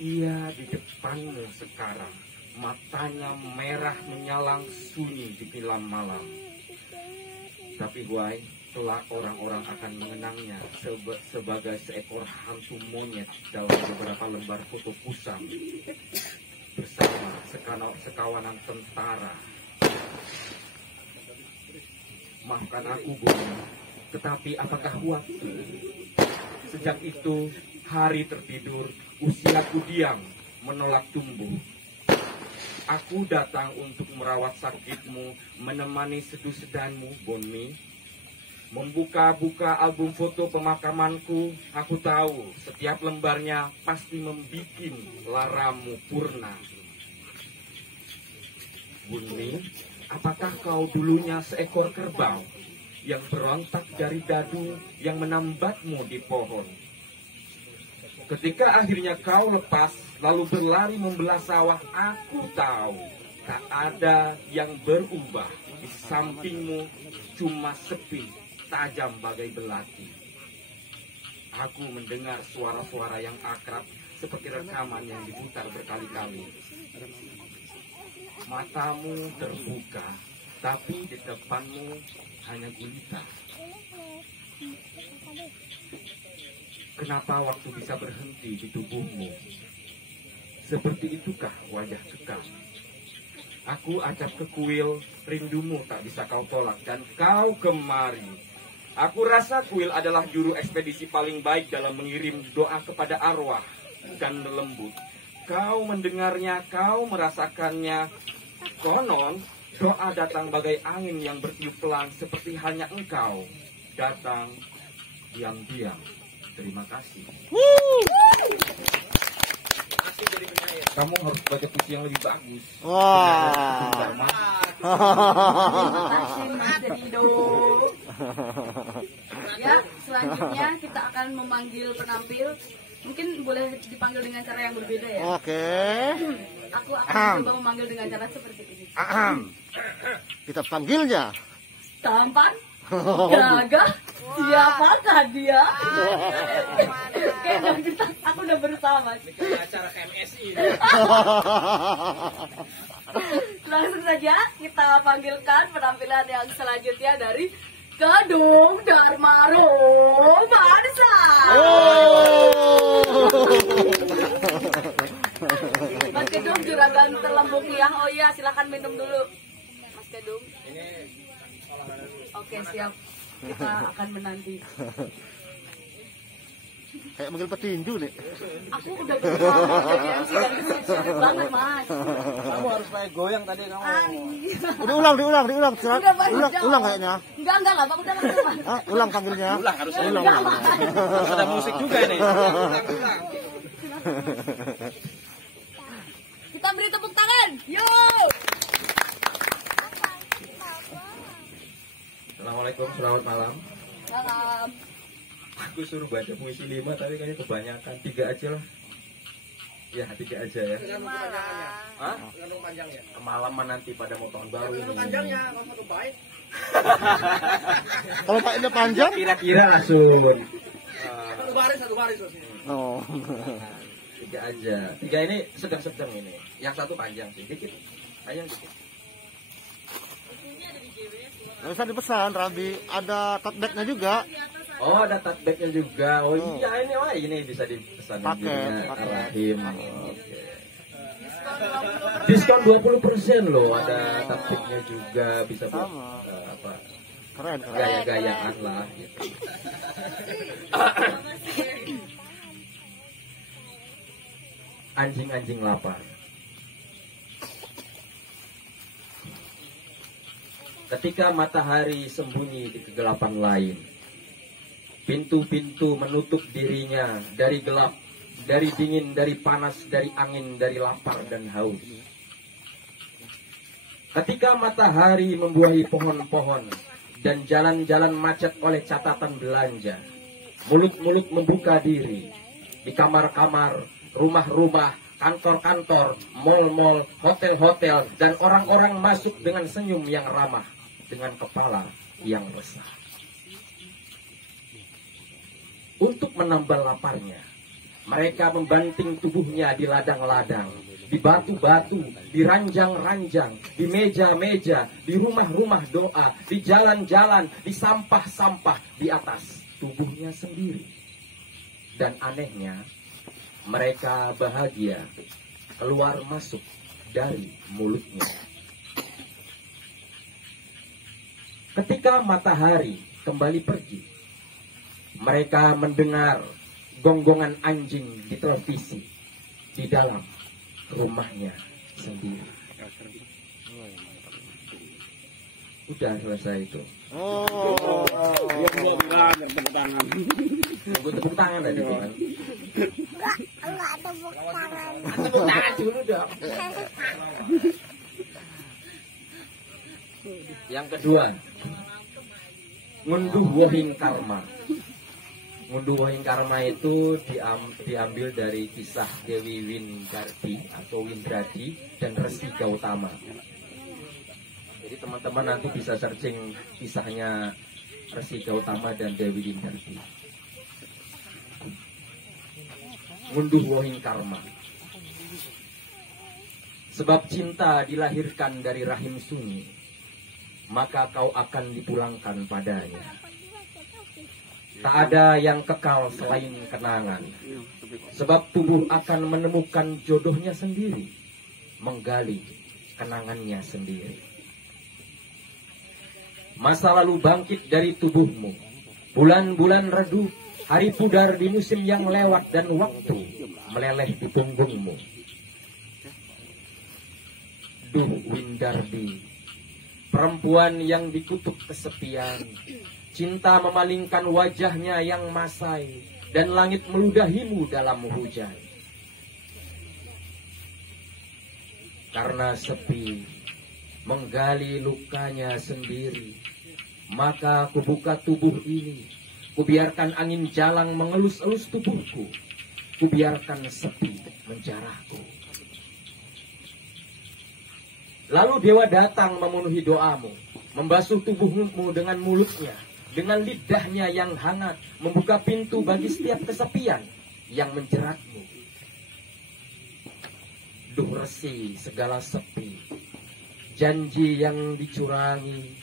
Ia di depanmu sekarang, matanya merah menyalang sunyi di malam malam. Tapi Huai, Kelak orang-orang akan mengenangnya sebagai seekor hantu monyet dalam beberapa lembar foto kusam bersama sekawanan tentara. Maafkan aku, Bumi, tetapi apakah waktu? Sejak itu, hari tertidur, usiaku diam, menolak tumbuh. Aku datang untuk merawat sakitmu, menemani seduh sedanmu, Bumi. Membuka-buka album foto pemakamanku, aku tahu setiap lembarnya pasti membikin laramu purna. Bumi, apakah kau dulunya seekor kerbau yang berontak dari dadu yang menambatmu di pohon? Ketika akhirnya kau lepas, lalu berlari membelah sawah, aku tahu tak ada yang berubah. Di sampingmu cuma sepi, tajam bagai belati. Aku mendengar suara-suara yang akrab seperti rekaman yang diputar berkali-kali. Matamu terbuka, tapi di depanmu hanya gulita. Kenapa waktu bisa berhenti di tubuhmu? Seperti itukah wajah kekal? Aku acap ke kuil, rindumu tak bisa kau tolak, dan kau kemari. Aku rasa kuil adalah juru ekspedisi paling baik dalam mengirim doa kepada arwah dan lembut. Kau mendengarnya, kau merasakannya. Konon, doa datang bagai angin yang bertiup pelan seperti halnya engkau. Datang diam-diam. Terima kasih. Kamu harus baca puisi yang lebih bagus. Wah. Ya, selanjutnya kita akan memanggil penampil. Mungkin boleh dipanggil dengan cara yang berbeda ya. Oke. Aku akan coba memanggil dengan cara seperti ini. Kita panggilnya. Tampan, gagah, siapakah dia? Kayaknya kita, aku udah berusaha, Mas. Acara KMSI. Langsung saja kita panggilkan penampilan yang selanjutnya dari Kedung Dharma Romansa. Mas Kedung, juragan terlembung ya. Oh iya, silakan minum dulu, Mas Kedung. Oke, siap. Kita akan menanti. Kayak manggil petinju nih. Aku udah berusaha jadi MC dan sulit banget, Mas. Kamu harus kayak goyang tadi kamu. Diulang. Ulang kayaknya. Enggak, Bang. Udah langsung, Mas. Ulang panggilnya. Ulang. Ada musik juga nih. Kita beri tepuk tangan. Yuk. Assalamualaikum, selamat malam. Salam. Aku suruh baca puisi 5, tapi kayaknya kebanyakan. 3 aja lah. Ya, 3 aja ya. Hah? Panjangnya. Kemalaman nanti pada mau tahun baru ini. Panjangnya, kamu tuh baik. Kalau pakainya panjang? Kira-kira Asun. Satu baris. Oh. 3 aja. 3 ini sedang-sedang ini. Yang 1 panjang sih, dikit. Panjang dikit. Nggak usah dipesan, Rabi. Ada tote bag-nya juga. Oh, ada tote bag-nya juga. Oh iya, ini bisa dipesan Paket. Rahim. Oke. Diskon 20% loh. Ada tote bag-nya juga, bisa buat apa? Keren. Gaya-gayaan lah gitu. Anjing-anjing lapar. Ketika matahari sembunyi di kegelapan lain, pintu-pintu menutup dirinya dari gelap, dari dingin, dari panas, dari angin, dari lapar dan haus. Ketika matahari membuahi pohon-pohon dan jalan-jalan macet oleh catatan belanja, mulut-mulut membuka diri di kamar-kamar, rumah-rumah, kantor-kantor, mal-mal, hotel-hotel, dan orang-orang masuk dengan senyum yang ramah, dengan kepala yang resah. Untuk menambal laparnya, mereka membanting tubuhnya di ladang-ladang, di batu-batu, di ranjang-ranjang, di meja-meja, di rumah-rumah doa, di jalan-jalan, di sampah-sampah, di atas tubuhnya sendiri. Dan anehnya, mereka bahagia keluar masuk dari mulutnya. Ketika matahari kembali pergi, mereka mendengar gonggongan anjing di televisi di dalam rumahnya sendiri. Udah selesai itu. Oh. Gue tepuk tangan tadi kan. Enggak tepuk tangan. Tepuk tangan dulu dong. Yang kedua, ngunduh wohing karma. Ngunduh wohing karma itu diambil dari kisah Dewi Windardi atau Windradi dan Resi Gautama. Jadi teman-teman nanti bisa searching kisahnya Resi Gautama dan Dewi Windardi. Ngunduh wohing karma. Sebab cinta dilahirkan dari rahim sunyi, maka kau akan dipulangkan padanya. Tak ada yang kekal selain kenangan. Sebab tubuh akan menemukan jodohnya sendiri, menggali kenangannya sendiri. Masa lalu bangkit dari tubuhmu, bulan-bulan redup, hari pudar di musim yang lewat, dan waktu meleleh di punggungmu. Duh Windardi, perempuan yang dikutuk kesepian, cinta memalingkan wajahnya yang masai, dan langit meludahimu dalam hujan. Karena sepi, menggali lukanya sendiri, maka kubuka tubuh ini, kubiarkan angin jalang mengelus-elus tubuhku, kubiarkan sepi menjarahku. Lalu dewa datang memenuhi doamu, membasuh tubuhmu dengan mulutnya, dengan lidahnya yang hangat, membuka pintu bagi setiap kesepian yang menjeratmu. Duh Resi segala sepi, janji yang dicurangi,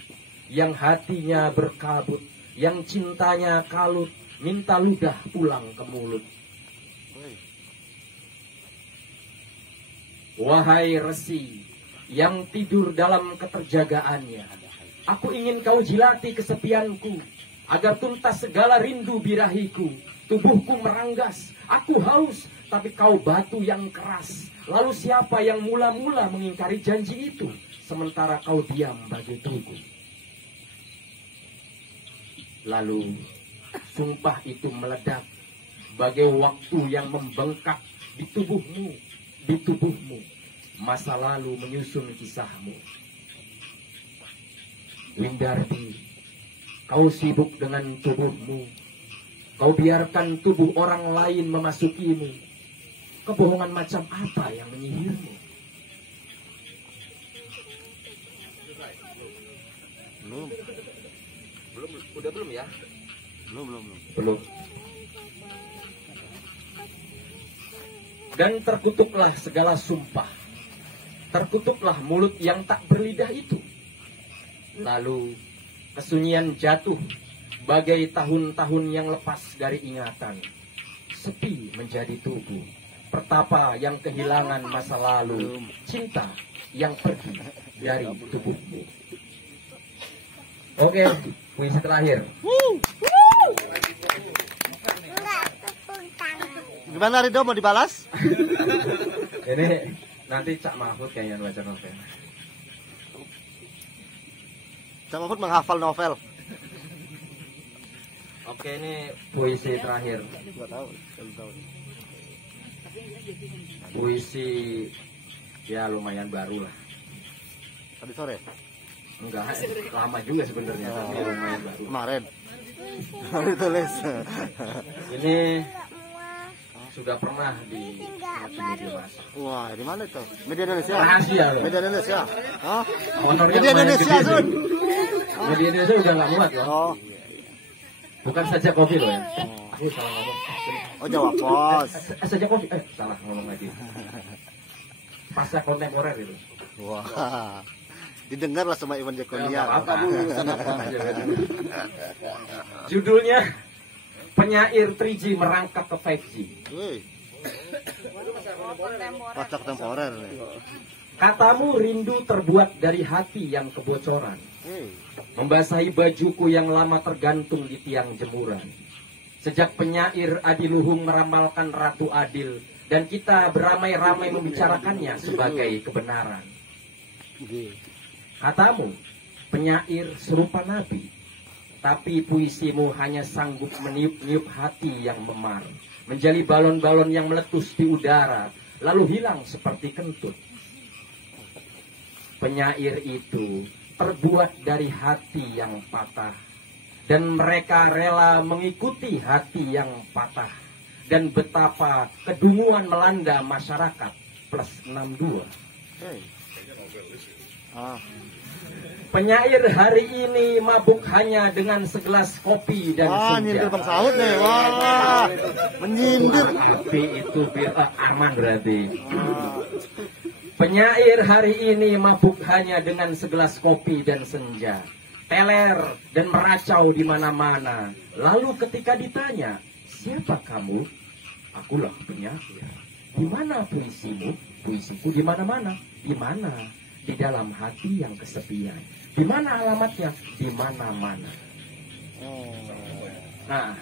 yang hatinya berkabut, yang cintanya kalut, minta ludah pulang ke mulut. Wahai Resi yang tidur dalam keterjagaannya, aku ingin kau jilati kesepianku, agar tuntas segala rindu birahiku. Tubuhku meranggas, aku haus, tapi kau batu yang keras. Lalu siapa yang mula-mula mengingkari janji itu, sementara kau diam bagi tubuh? Lalu sumpah itu meledak bagai waktu yang membengkak di tubuhmu, di tubuhmu. Masa lalu menyusun kisahmu. Windardi, kau sibuk dengan tubuhmu, kau biarkan tubuh orang lain memasukimu. Kebohongan macam apa yang menyihirmu? Belum ya? Belum. Dan terkutuklah segala sumpah, terkutuplah mulut yang tak berlidah itu. Lalu kesunyian jatuh bagai tahun-tahun yang lepas dari ingatan. Sepi menjadi tubuh, pertapa yang kehilangan masa lalu, cinta yang pergi dari tubuhmu. Oke, puisi terakhir. Gimana Rido, mau dibalas? Ini nanti Cak Mahfud kayaknya baca novel. Cak Mahfud menghafal novel. Oke, ini puisi terakhir. Puisi ya lumayan baru lah. Tadi sore? Enggak, lama juga sebenarnya, tapi lumayan baru. Kemarin. Baru tulis. Ini sudah pernah di media massa. Wah, di mana itu? Media Indonesia. Rahasia. Media Indonesia. Hah? Honornya Media Indonesia, Sun. Media Indonesia udah nggak muat ya. Oh. Bukan saja kopi loh ya. Aku salah ngomong. Oh, Jawa Pos. Saja kopi. Salah ngomong lagi. pasca kontemporer itu. Wah, didengarlah sama Iwan Jekonia. Judulnya Penyair 3G merangkap ke 5G. Wih, pasca kontemporer nih. Katamu rindu terbuat dari hati yang kebocoran, membasahi bajuku yang lama tergantung di tiang jemuran. Sejak penyair Adiluhung meramalkan Ratu Adil, dan kita beramai-ramai membicarakannya sebagai kebenaran. Katamu, penyair serupa nabi, tapi puisimu hanya sanggup meniup-niup hati yang memar, menjadi balon-balon yang meletus di udara, lalu hilang seperti kentut. Penyair itu terbuat dari hati yang patah, dan mereka rela mengikuti hati yang patah, dan betapa kedunguan melanda masyarakat plus 62. Penyair hari ini mabuk hanya dengan segelas kopi dan senja. Nyindir Bang Saud nih, wah, menyindir. Tapi itu aman berarti. Penyair hari ini mabuk hanya dengan segelas kopi dan senja, teler dan meracau di mana-mana. Lalu ketika ditanya, siapa kamu? Akulah penyair. Di mana puisimu? Puisiku di mana-mana. Di mana? Di dalam hati yang kesepian. Di mana alamatnya? Di mana-mana. Nah,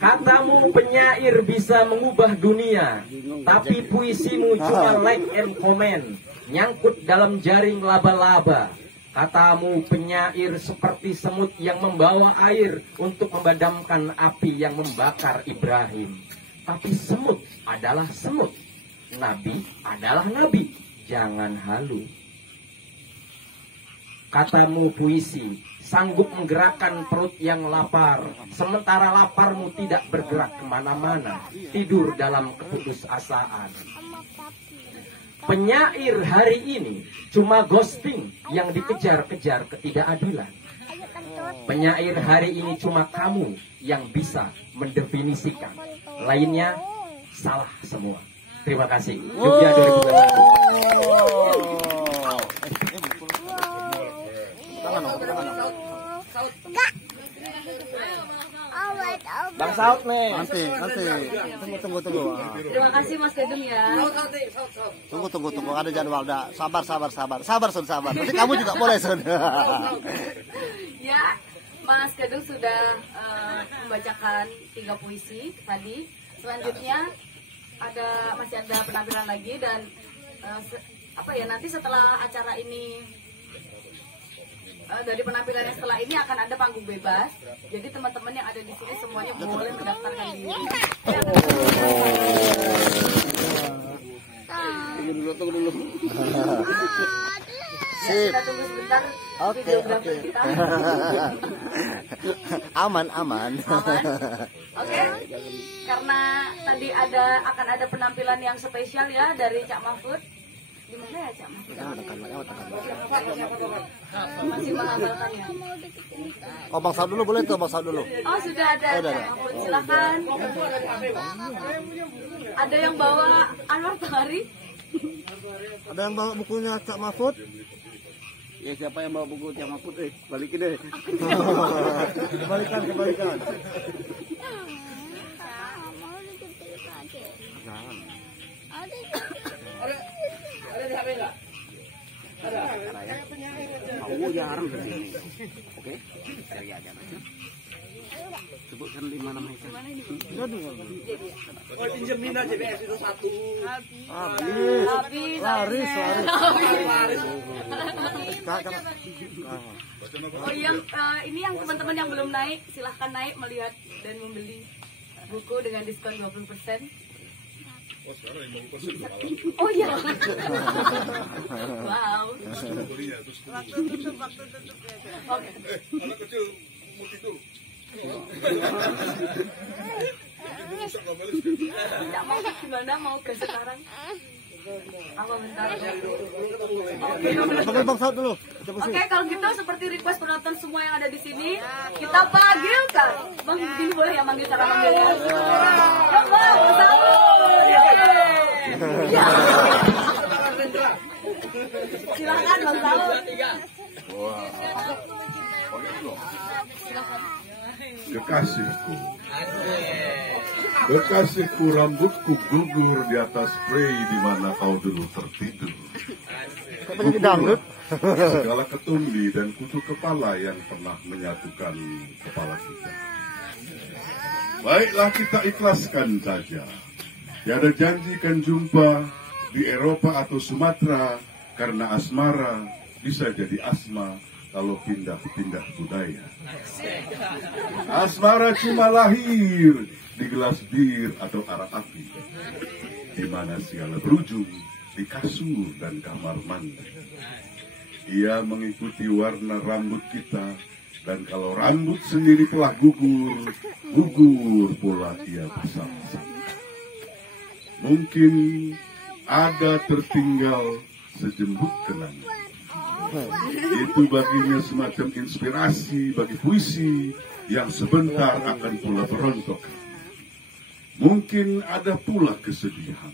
katamu penyair bisa mengubah dunia, tapi puisimu cuma like and comment, nyangkut dalam jaring laba-laba. Katamu penyair seperti semut yang membawa air untuk memadamkan api yang membakar Ibrahim. Tapi semut adalah semut, nabi adalah nabi, jangan halu. Katamu puisi sanggup menggerakkan perut yang lapar, sementara laparmu tidak bergerak kemana-mana, tidur dalam keputusasaan. Penyair hari ini cuma ghosting yang dikejar-kejar ketidakadilan. Penyair hari ini cuma kamu yang bisa mendefinisikan, lainnya salah semua. Terima kasih. Jogja 2021. Bang Saud nih. Nanti. Tunggu. Terima kasih Mas Gedung ya. Tunggu. Ada jadwal. Sabar. Sabar. Nanti kamu juga boleh, Sun. Ya, Mas Gedung sudah membacakan 3 puisi tadi. Selanjutnya masih ada penampilan lagi dan nanti setelah acara ini, dari penampilan yang setelah ini akan ada panggung bebas. Jadi teman-teman yang ada di sini semuanya boleh mendaftarkan diri. Tunggu dulu. Sip. Kita tunggu sebentar. Oke. Kita. Aman. Oke. Karena tadi akan ada penampilan yang spesial ya dari Cak Mahfud. Di mana ya Cak Mahfud? Masih menghafalkan ya. Oh, Bang Saud dulu boleh tuh, Bang Saud dulu. Oh, sudah ada Cak Mahfud. Silakan. Ada yang bawa Anwar Tahari? Ada yang bawa bukunya Cak Mahfud? Ya, siapa yang bawa buku Cak Mahfud? Balikin deh. Kebalikan. Ada di HP enggak? Ada. Aku jarang ke sini. Oke, cari aja nanti. Sebutkan 5 nama itu. Oh, pinjam Nina JBS itu 1. Laris. Oh, ini yang teman-teman yang belum naik, silahkan naik melihat dan membeli buku dengan diskon 20%. Oh iya. Wow. Waktu tutup ya. Oke. Anak kecil muti tuh. Tidak mau gimana mau ke sekarang? Apa bentar? Oke, Bang Saud dulu. Oke, kalau gitu seperti request penonton semua yang ada di sini, kita panggilkan. Bang Dini boleh ya manggil cara manggilnya? Coba, Bang Saud. Ya. Silakan Bang Saud. Kekasihku, rambutku gugur di atas prei di mana kau dulu tertidur. Gugur segala ketumbi dan kutu kepala yang pernah menyatukan kepala kita. Baiklah, kita ikhlaskan saja. Tiada janjikan jumpa di Eropa atau Sumatera karena asmara bisa jadi asma kalau pindah-pindah budaya. Asmara cuma lahir di gelas bir atau arak api, di mana segala berujung di kasur dan kamar mandi. Ia mengikuti warna rambut kita, dan kalau rambut sendiri telah gugur, gugur pula ia bersama-sama. Mungkin ada tertinggal sejembut kenangan. Itu baginya semacam inspirasi bagi puisi yang sebentar akan pula berontok. Mungkin ada pula kesedihan.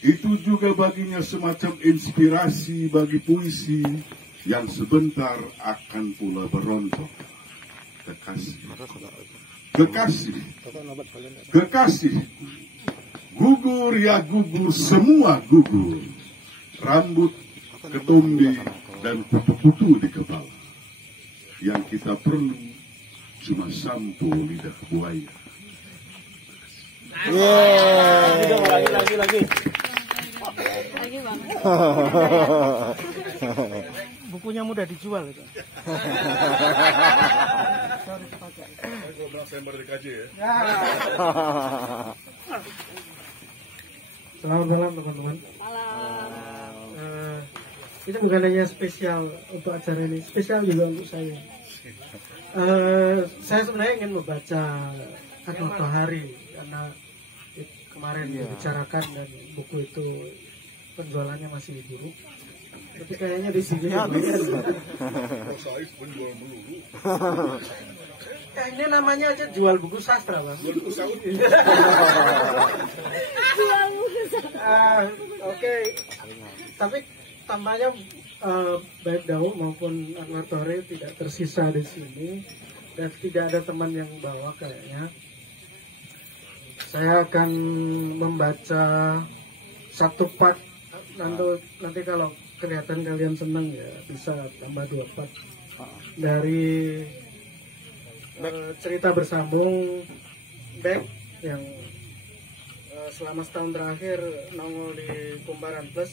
Itu juga baginya semacam inspirasi bagi puisi yang sebentar akan pula berontok. Kekasih, kekasih, kekasih. Gugur ya gugur, semua gugur. Rambut, ketumbi, dan kutu-kutu di kepala. Yang kita perlu cuma sampo lidah buaya. Lagi. Bukunya mudah dijual itu. Selamat malam teman-teman. Itu bukan hanya spesial untuk acara ini, spesial juga untuk saya. Saya sebenarnya ingin membaca Atma Tohari karena kemarin dibicarakan dan buku itu penjualannya masih buruk. Tapi kayaknya di sini ini namanya aja jual buku sastra, Bang. Oke. Tapi tampaknya baik Daud maupun Anwar Tohari tidak tersisa di sini dan tidak ada teman yang bawa kayaknya. Saya akan membaca satu part, nanti kalau kelihatan kalian senang ya bisa tambah 2 part dari cerita bersambung Back yang selama setahun terakhir nongol di Kumparan Plus.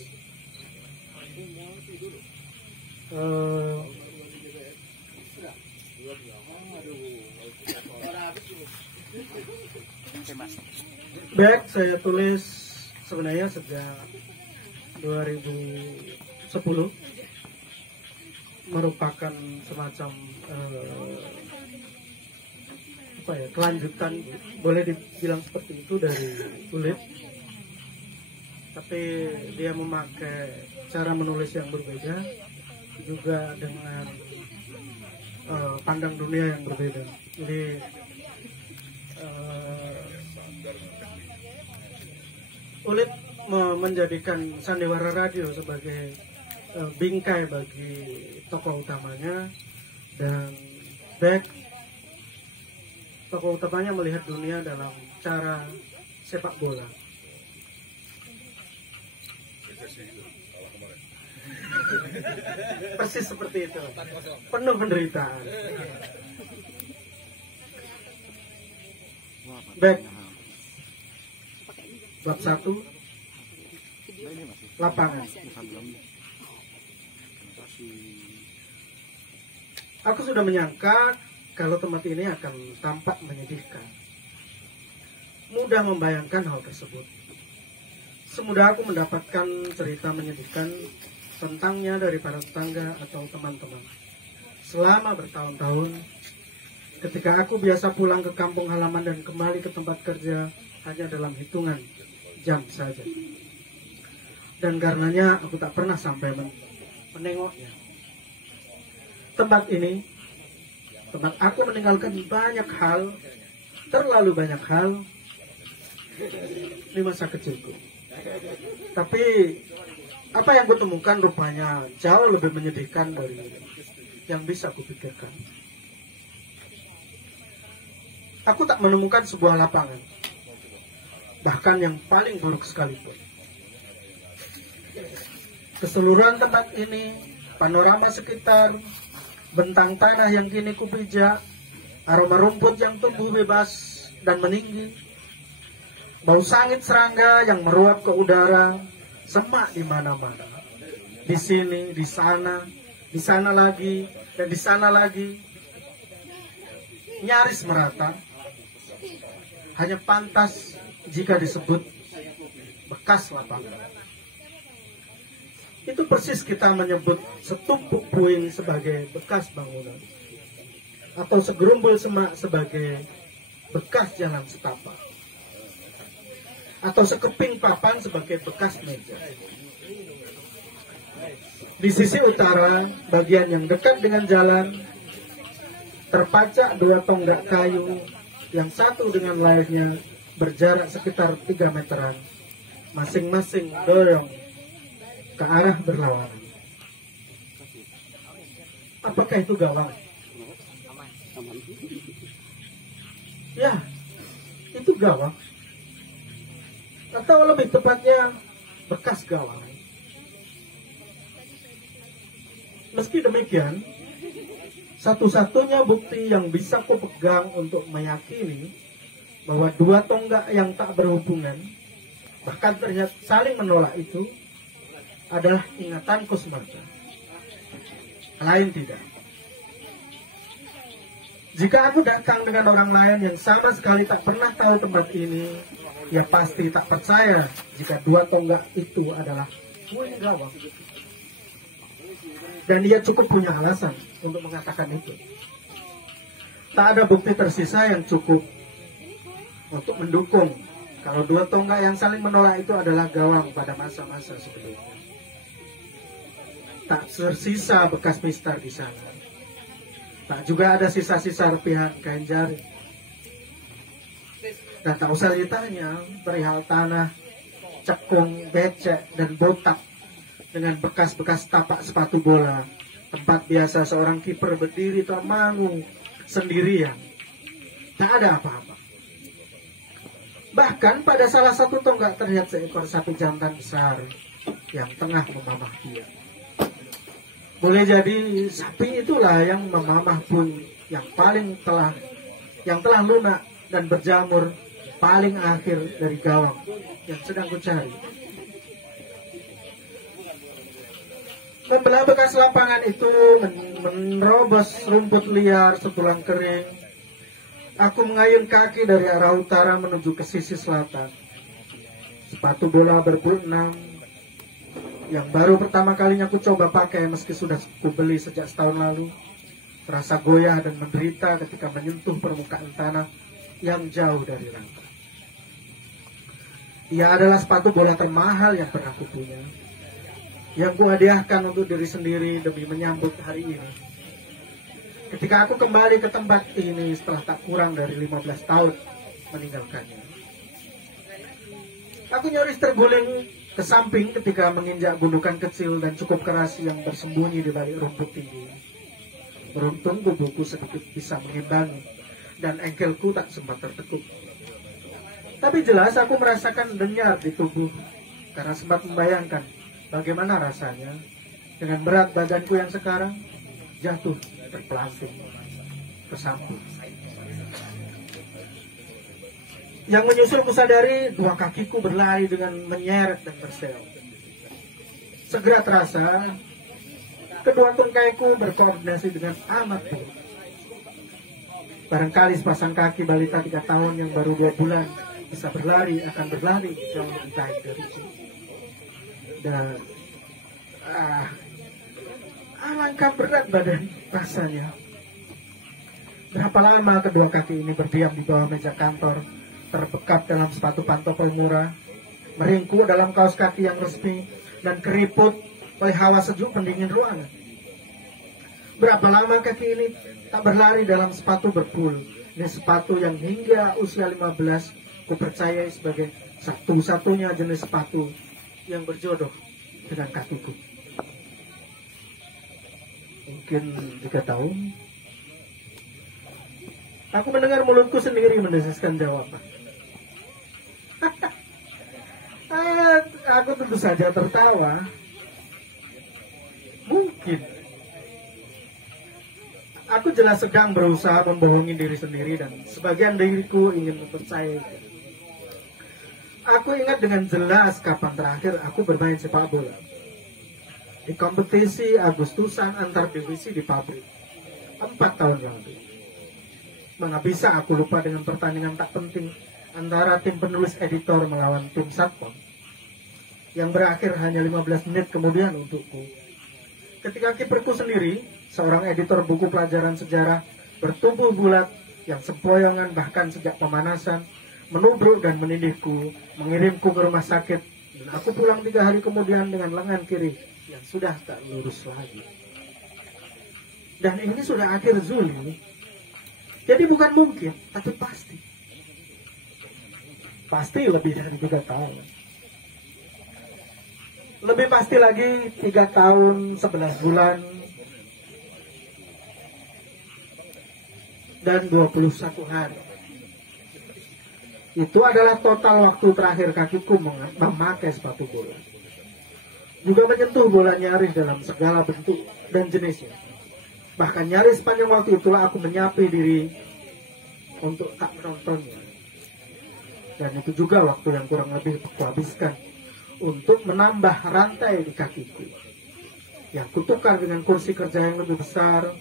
Back saya tulis sebenarnya sejak 2010, merupakan semacam kelanjutan, boleh dibilang seperti itu, dari Kulit, tapi dia memakai cara menulis yang berbeda juga dengan pandang dunia yang berbeda. Jadi Kulit menjadikan sandiwara radio sebagai bingkai bagi tokoh utamanya, dan Back tokoh utamanya melihat dunia dalam cara sepak bola. Persis seperti itu, penuh penderitaan. Back bab 1, lapangan. Aku sudah menyangka kalau tempat ini akan tampak menyedihkan. Mudah membayangkan hal tersebut. Semudah aku mendapatkan cerita menyedihkan tentangnya dari para tetangga atau teman-teman. Selama bertahun-tahun, ketika aku biasa pulang ke kampung halaman dan kembali ke tempat kerja hanya dalam hitungan jam saja. Dan karenanya aku tak pernah sampai menengoknya. Tempat ini, tempat aku meninggalkan banyak hal, terlalu banyak hal di masa kecilku. Tapi Apa yang kutemukan rupanya jauh lebih menyedihkan dari yang bisa kupikirkan. Aku tak menemukan sebuah lapangan, bahkan yang paling buruk sekalipun. Keseluruhan tempat ini, panorama sekitar, bentang tanah yang kini kupijak, aroma rumput yang tumbuh bebas dan meninggi, bau sangit serangga yang meruap ke udara, semak di mana-mana. Di sini, di sana lagi, dan di sana lagi. Nyaris merata. Hanya pantas jika disebut bekas lapangan. Itu persis kita menyebut setumpuk puing sebagai bekas bangunan, atau segerumbul semak sebagai bekas jalan setapak, atau sekeping papan sebagai bekas meja. Di sisi utara, bagian yang dekat dengan jalan, terpacak 2 tonggak kayu yang satu dengan lainnya berjarak sekitar 3 meteran, masing-masing dorong ke arah berlawanan. Apakah itu gawang? Ya, itu gawang. Atau lebih tepatnya bekas gawang. Meski demikian, satu-satunya bukti yang bisa kupegang untuk meyakini bahwa 2 tonggak yang tak berhubungan, bahkan ternyata saling menolak itu, adalah ingatanku semata. Lain tidak. Jika aku datang dengan orang lain yang sama sekali tak pernah tahu tempat ini, ia pasti tak percaya jika 2 tonggak itu adalah puing gawang. Dan dia cukup punya alasan untuk mengatakan itu. Tak ada bukti tersisa yang cukup untuk mendukung kalau 2 tonggak yang saling menolak itu adalah gawang pada masa-masa sebelumnya. Tak tersisa bekas mistar di sana. Tak juga ada sisa-sisa repihan kain jaring. Dan tak usah ditanya perihal tanah, cekung, becek, dan botak dengan bekas-bekas tapak sepatu bola, tempat biasa seorang kiper berdiri termangu sendirian. Tak ada apa-apa. Bahkan pada salah satu tonggak terlihat seekor sapi jantan besar yang tengah memamah dia. Boleh jadi sapi itulah yang memamah pun yang telah lunak dan berjamur paling akhir dari gawang yang sedang kucari. Membelah bekas lapangan itu menerobos rumput liar setulang kering. Aku mengayun kaki dari arah utara menuju ke sisi selatan. Sepatu bola berbu 6 yang baru pertama kalinya aku coba pakai meski sudah kubeli sejak setahun lalu, terasa goyah dan menderita ketika menyentuh permukaan tanah yang jauh dari rangka. Ia adalah sepatu bola termahal yang pernah kupunya, yang kuhadiahkan untuk diri sendiri demi menyambut hari ini. Ketika aku kembali ke tempat ini setelah tak kurang dari 15 tahun meninggalkannya, aku nyaris terguling ke samping ketika menginjak gundukan kecil dan cukup keras yang bersembunyi di balik rumput tinggi. Beruntung tubuhku sedikit bisa mengimbangi dan engkelku tak sempat tertekuk. Tapi jelas aku merasakan denyar di tubuh karena sempat membayangkan bagaimana rasanya dengan berat badanku yang sekarang jatuh terpelanting ke samping. Yang menyusul kusadari 2 kakiku berlari dengan menyeret dan berseok. Segera terasa kedua tungkaiku berkoordinasi dengan amat baik. Barangkali sepasang kaki balita 3 tahun yang baru 2 bulan bisa berlari akan berlari jauh lebih baik dari itu. Dan alangkah berat badan rasanya. Berapa lama kedua kaki ini berdiam di bawah meja kantor, terbekap dalam sepatu pantofel murah, meringkuk dalam kaos kaki yang resmi, dan keriput oleh hawa sejuk pendingin ruangan. Berapa lama kaki ini tak berlari dalam sepatu berpul, ini sepatu yang hingga usia 15 kupercayai sebagai satu-satunya jenis sepatu yang berjodoh dengan kakiku. Mungkin 3 tahun. Aku mendengar mulutku sendiri mendesiskan jawaban. Aku tentu saja tertawa. Mungkin. Aku jelas sedang berusaha membohongi diri sendiri dan sebagian diriku ingin mempercayai. Aku ingat dengan jelas kapan terakhir aku bermain sepak bola. Di kompetisi Agustusan antar divisi di pabrik. 4 tahun lalu. Mana bisa aku lupa dengan pertandingan tak penting antara tim penulis editor melawan tim satpam yang berakhir hanya 15 menit kemudian untukku. Ketika kiperku sendiri, seorang editor buku pelajaran sejarah bertubuh bulat yang sempoyongan bahkan sejak pemanasan, menubruk dan menindihku, mengirimku ke rumah sakit, dan aku pulang 3 hari kemudian dengan lengan kiri yang sudah tak lurus lagi. Dan ini sudah akhir Juli. Jadi bukan mungkin, tapi pasti. Pasti lebih dari 3 tahun. Lebih pasti lagi 3 tahun, 11 bulan, dan 21 hari. Itu adalah total waktu terakhir kakiku memakai sepatu bola. Juga menyentuh bola nyaris dalam segala bentuk dan jenisnya. Bahkan nyaris sepanjang waktu itulah aku menyapi diri untuk tak menontonnya. Dan itu juga waktu yang kurang lebih aku habiskan untuk menambah rantai di kakiku. Yang kutukar dengan kursi kerja yang lebih besar,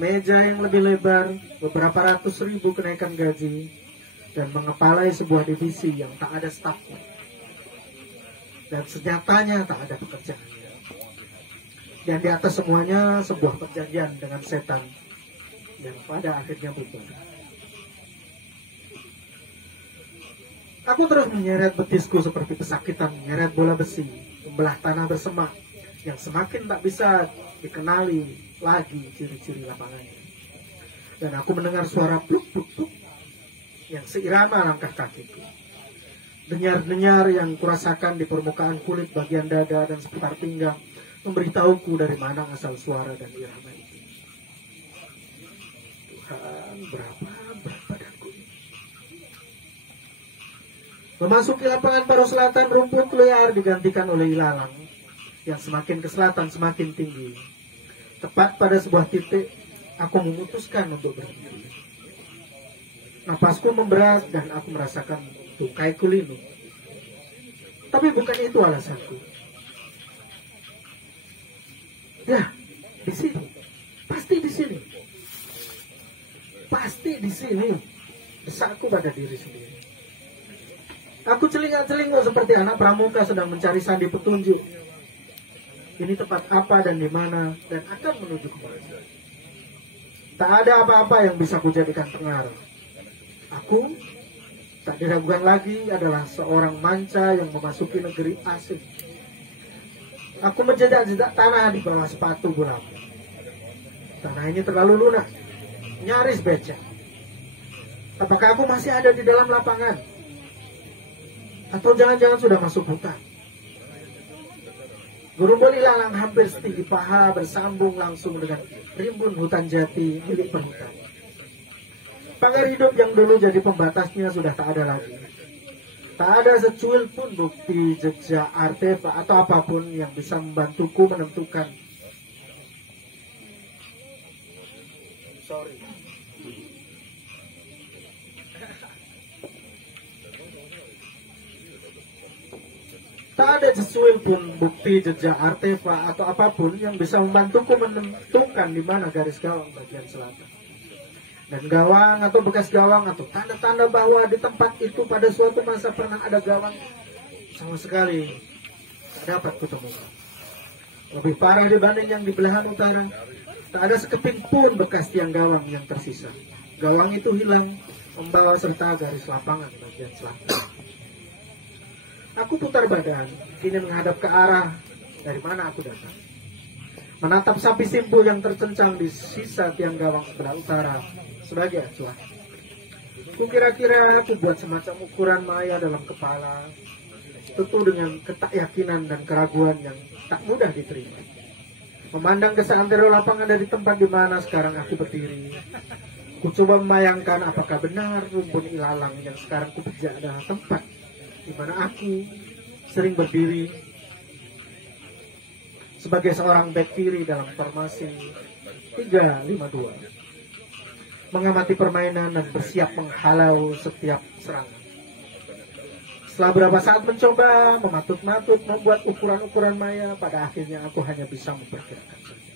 meja yang lebih lebar, beberapa ratus ribu kenaikan gaji, dan mengepalai sebuah divisi yang tak ada stafnya. Dan senyatanya tak ada pekerjaan. Dan di atas semuanya sebuah perjanjian dengan setan yang pada akhirnya bubar. Aku terus menyeret betisku seperti pesakitan menyeret bola besi, membelah tanah bersemak yang semakin tak bisa dikenali lagi ciri-ciri lapangannya. Dan aku mendengar suara pluk-pluk-pluk yang seirama langkah kakiku. Denyar-denyar yang kurasakan di permukaan kulit bagian dada dan seputar pinggang memberitahuku dari mana asal suara dan irama itu. Tuhan, berapa berat badanku ini. Memasuki lapangan Baru Selatan, rumput liar digantikan oleh ilalang yang semakin ke selatan semakin tinggi. Tepat pada sebuah titik, aku memutuskan untuk berhenti. Napasku memberat dan aku merasakan tungkaiku linu. Tapi bukan itu alasanku. Ya, di sini. Pasti di sini. Pasti di sini. Desakku pada diri sendiri. Aku celingak-celinguk seperti anak pramuka sedang mencari sandi petunjuk. Ini tempat apa dan di mana dan akan menuju kemana. Tak ada apa-apa yang bisa kujadikan pengaruh. Aku tak diragukan lagi adalah seorang manca yang memasuki negeri asing. Aku menjejak-jejak tanah di bawah sepatu bolaku. Tanah ini terlalu lunak, nyaris becek. Apakah aku masih ada di dalam lapangan? Atau jangan-jangan sudah masuk hutan? Gerumbul ilalang hampir setinggi paha bersambung langsung dengan rimbun hutan jati milik perhutan. Pagar hidup yang dulu jadi pembatasnya sudah tak ada lagi. Tak ada secuil pun bukti jejak artefak atau apapun yang bisa membantuku menentukan. Tak ada secuil pun bukti jejak artefak atau apapun yang bisa membantuku menentukan di mana garis gawang bagian selatan. Dan gawang atau bekas gawang atau tanda-tanda bahwa di tempat itu pada suatu masa pernah ada gawang sama sekali tak dapat kutemukan. Lebih parah dibanding yang di belahan utara, tak ada sekeping pun bekas tiang gawang yang tersisa. Gawang itu hilang, membawa serta garis lapangan bagian selatan. Aku putar badan, kini menghadap ke arah dari mana aku datang. Menatap sapi simpul yang tercencang di sisa tiang gawang sebelah utara sebagai acuan. Kukira-kira aku buat semacam ukuran maya dalam kepala tentu dengan ketakyakinan dan keraguan yang tak mudah diterima. Memandang ke seantero lapangan dari tempat di mana sekarang aku berdiri, ku coba membayangkan apakah benar rumpun ilalang yang sekarang ku pijak adalah tempat di mana aku sering berdiri sebagai seorang bek kiri dalam formasi 3-5-2, mengamati permainan dan bersiap menghalau setiap serangan. Setelah beberapa saat mencoba, mematut-matut, membuat ukuran-ukuran maya, pada akhirnya aku hanya bisa memperkirakan saja.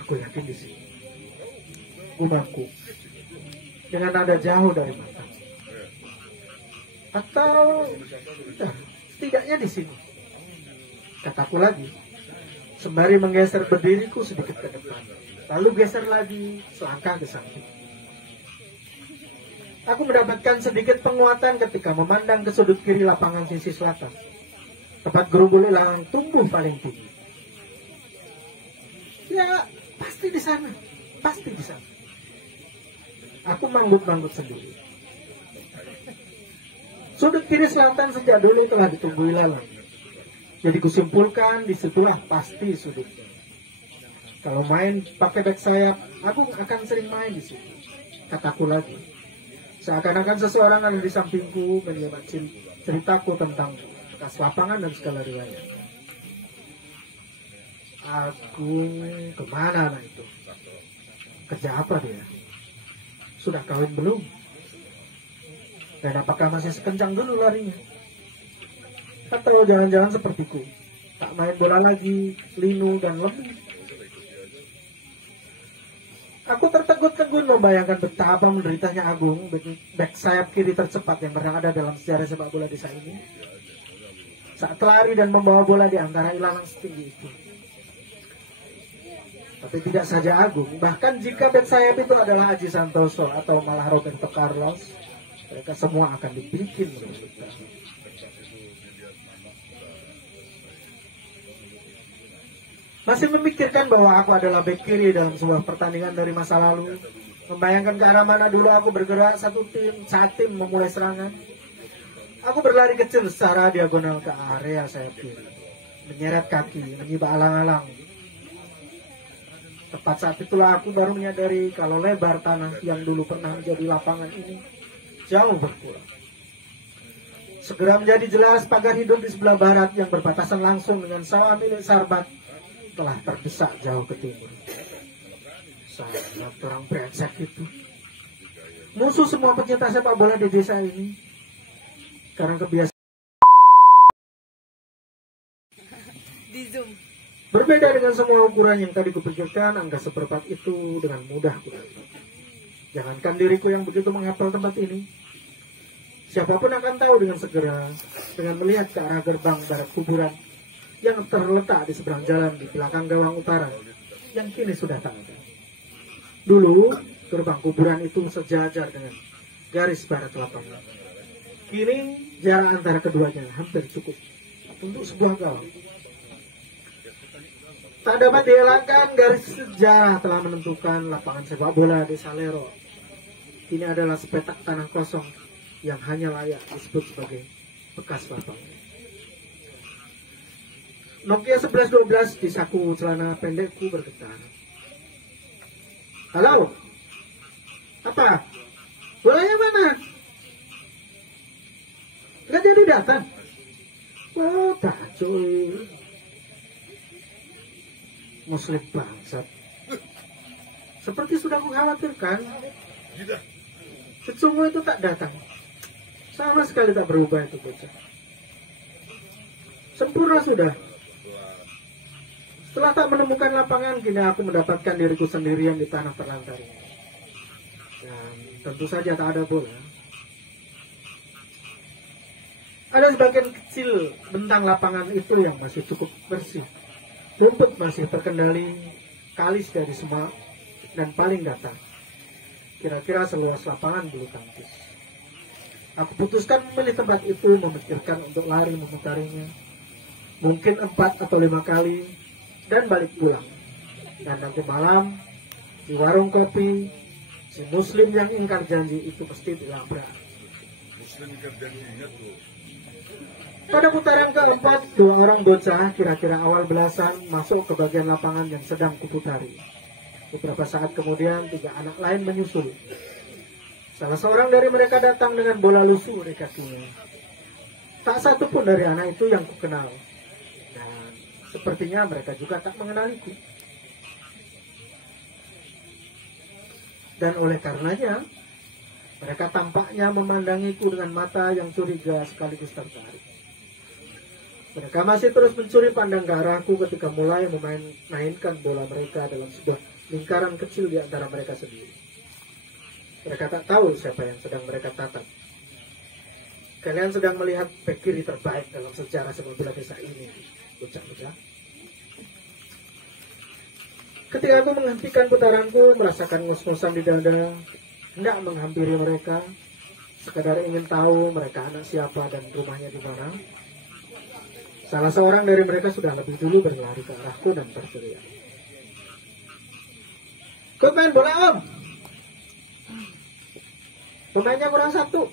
Aku yakin di sini, gumamku, dengan nada jauh dari mata. Atau, setidaknya di sini. Kataku lagi, sembari menggeser berdiriku sedikit ke depan, lalu geser lagi selangkah ke samping. Aku mendapatkan sedikit penguatan ketika memandang ke sudut kiri lapangan sisi selatan, tempat gerumbul ilalang tumbuh paling tinggi. Ya, pasti di sana, pasti di sana. Aku manggut-manggut sendiri. Sudut kiri selatan sejak dulu telah ditumbuhi ilalang. Jadi kusimpulkan disitulah pasti sudutnya. Kalau main pakai back sayap, aku akan sering main di situ. Kataku lagi. Seakan-akan seseorang ada di sampingku menyimak ceritaku tentang bekas lapangan dan segala riwayat. Agung kemana anak itu? Kerja apa dia? Sudah kawin belum? Dan apakah masih sekencang dulu larinya? Atau jangan-jangan sepertiku, tak main bola lagi, linu dan lemah? Aku tertegun-tegun membayangkan betapa menderitanya Agung, bek sayap kiri tercepat yang pernah ada dalam sejarah sepak bola desa ini, saat lari dan membawa bola di antara ilalang setinggi itu. Tapi tidak saja Agung, bahkan jika bek sayap itu adalah Aji Santoso atau malah Roberto Carlos, mereka semua akan dibikin menderita. Masih memikirkan bahwa aku adalah bek kiri dalam sebuah pertandingan dari masa lalu, membayangkan ke arah mana dulu aku bergerak saat tim memulai serangan. Aku berlari kecil secara diagonal ke area sayap kiri, menyeret kaki, menyibak alang-alang. Tepat saat itulah aku baru menyadari kalau lebar tanah yang dulu pernah menjadi lapangan ini jauh berkurang. Segera menjadi jelas pagar hidup di sebelah barat yang berbatasan langsung dengan sawah milik Sarbat telah terdesak jauh ke timur. Sangat orang brengsek itu. Musuh semua pecinta sepak bola di desa ini. Karena kebiasaan Di Zoom. berbeda dengan semua ukuran yang tadi kupikirkan, angka seperempat itu dengan mudah kudapat. Jangankan diriku yang begitu menghafal tempat ini, siapapun akan tahu dengan segera dengan melihat ke arah gerbang barat kuburan yang terletak di seberang jalan di belakang gawang utara yang kini sudah tak ada. Dulu gerbang kuburan itu sejajar dengan garis barat lapangan. Kini jarak antara keduanya hampir cukup untuk sebuah gawang. Tak dapat dielakkan, garis sejarah telah menentukan lapangan sepak bola di Salero. Ini adalah sepetak tanah kosong yang hanya layak disebut sebagai bekas lapangan. Nokia 1112 di saku celana pendekku bergetar. Halo? Apa? Bolanya mana? Nggak jadi datang? Oh, tak cuy. Muslim bangsat. Seperti sudah kukhawatirkan, Setsungu itu tak datang. Sama sekali tak berubah itu bocah. Sempurna sudah. Setelah tak menemukan lapangan, kini aku mendapatkan diriku sendirian di tanah terlantar ini. Dan tentu saja tak ada bola. Ada sebagian kecil bentang lapangan itu yang masih cukup bersih. Rumput masih terkendali, kalis dari semak, dan paling datar. Kira-kira seluas lapangan bulu tangkis. Aku putuskan memilih tempat itu, memikirkan untuk lari memutarinya. Mungkin 4 atau 5 kali, dan balik pulang. Dan nanti malam, di warung kopi, si Muslim yang ingkar janji itu pasti dilabrak. Pada putaran keempat, 2 orang bocah kira-kira awal belasan masuk ke bagian lapangan yang sedang kuputari. Beberapa saat kemudian 3 anak lain menyusul. Salah seorang dari mereka datang dengan bola lusuh di kakinya. Tak satu pun dari anak itu yang kukenal. Dan sepertinya mereka juga tak mengenaliku. Dan oleh karenanya, mereka tampaknya memandangiku dengan mata yang curiga sekaligus tertarik. Mereka masih terus mencuri pandang ke arahku ketika mulai memainkan bola mereka dalam sebuah lingkaran kecil di antara mereka sendiri. Mereka tak tahu siapa yang sedang mereka tatap. Kalian sedang melihat bek kiri terbaik dalam sejarah sepak bola desa ini, bocah-bocah. Ketika aku menghentikan putaranku, merasakan ngos-ngosan di dada, hendak menghampiri mereka, sekadar ingin tahu mereka anak siapa dan rumahnya di mana. Salah seorang dari mereka sudah lebih dulu berlari ke arahku dan berteriak, "Kau main bola, Om? Pemainnya kurang 1."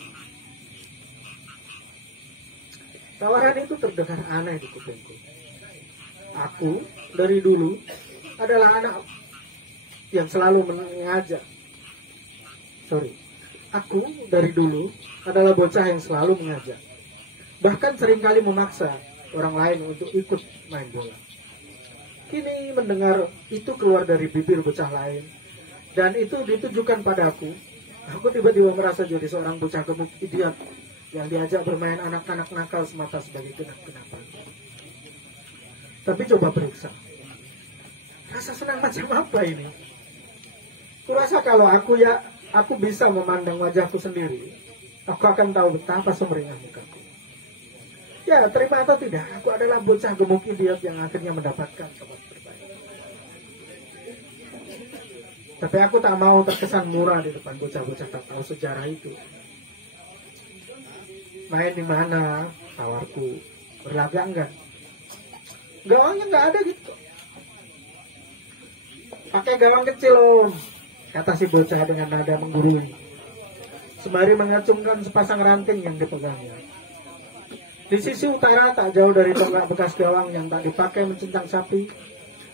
Tawaran itu terdengar aneh di kupingku. Aku dari dulu adalah anak yang selalu mengajak. Aku dari dulu adalah bocah yang selalu mengajak. Bahkan seringkali memaksa orang lain untuk ikut main bola. Kini mendengar itu keluar dari bibir bocah lain, dan itu ditujukan padaku, aku tiba-tiba merasa jadi seorang bocah gemuk idiot yang diajak bermain anak-anak nakal semata sebagai genap-genapan. Tapi coba periksa, rasa senang macam apa ini? Kurasa kalau aku bisa memandang wajahku sendiri, aku akan tahu betapa sumringah mukaku. Ya, terima atau tidak, aku adalah bocah gemuk idiot yang akhirnya mendapatkan tempat terbaik. Tapi aku tak mau terkesan murah di depan bocah-bocah tak tahu sejarah itu. Main di mana? Tawarku. Berlaga enggak? Gawangnya enggak ada gitu. Pakai gawang kecil, Om, kata si bocah dengan nada menggurui, sembari mengacungkan sepasang ranting yang dipegangnya. Di sisi utara, tak jauh dari tonggak bekas gawang yang tak dipakai mencincang sapi,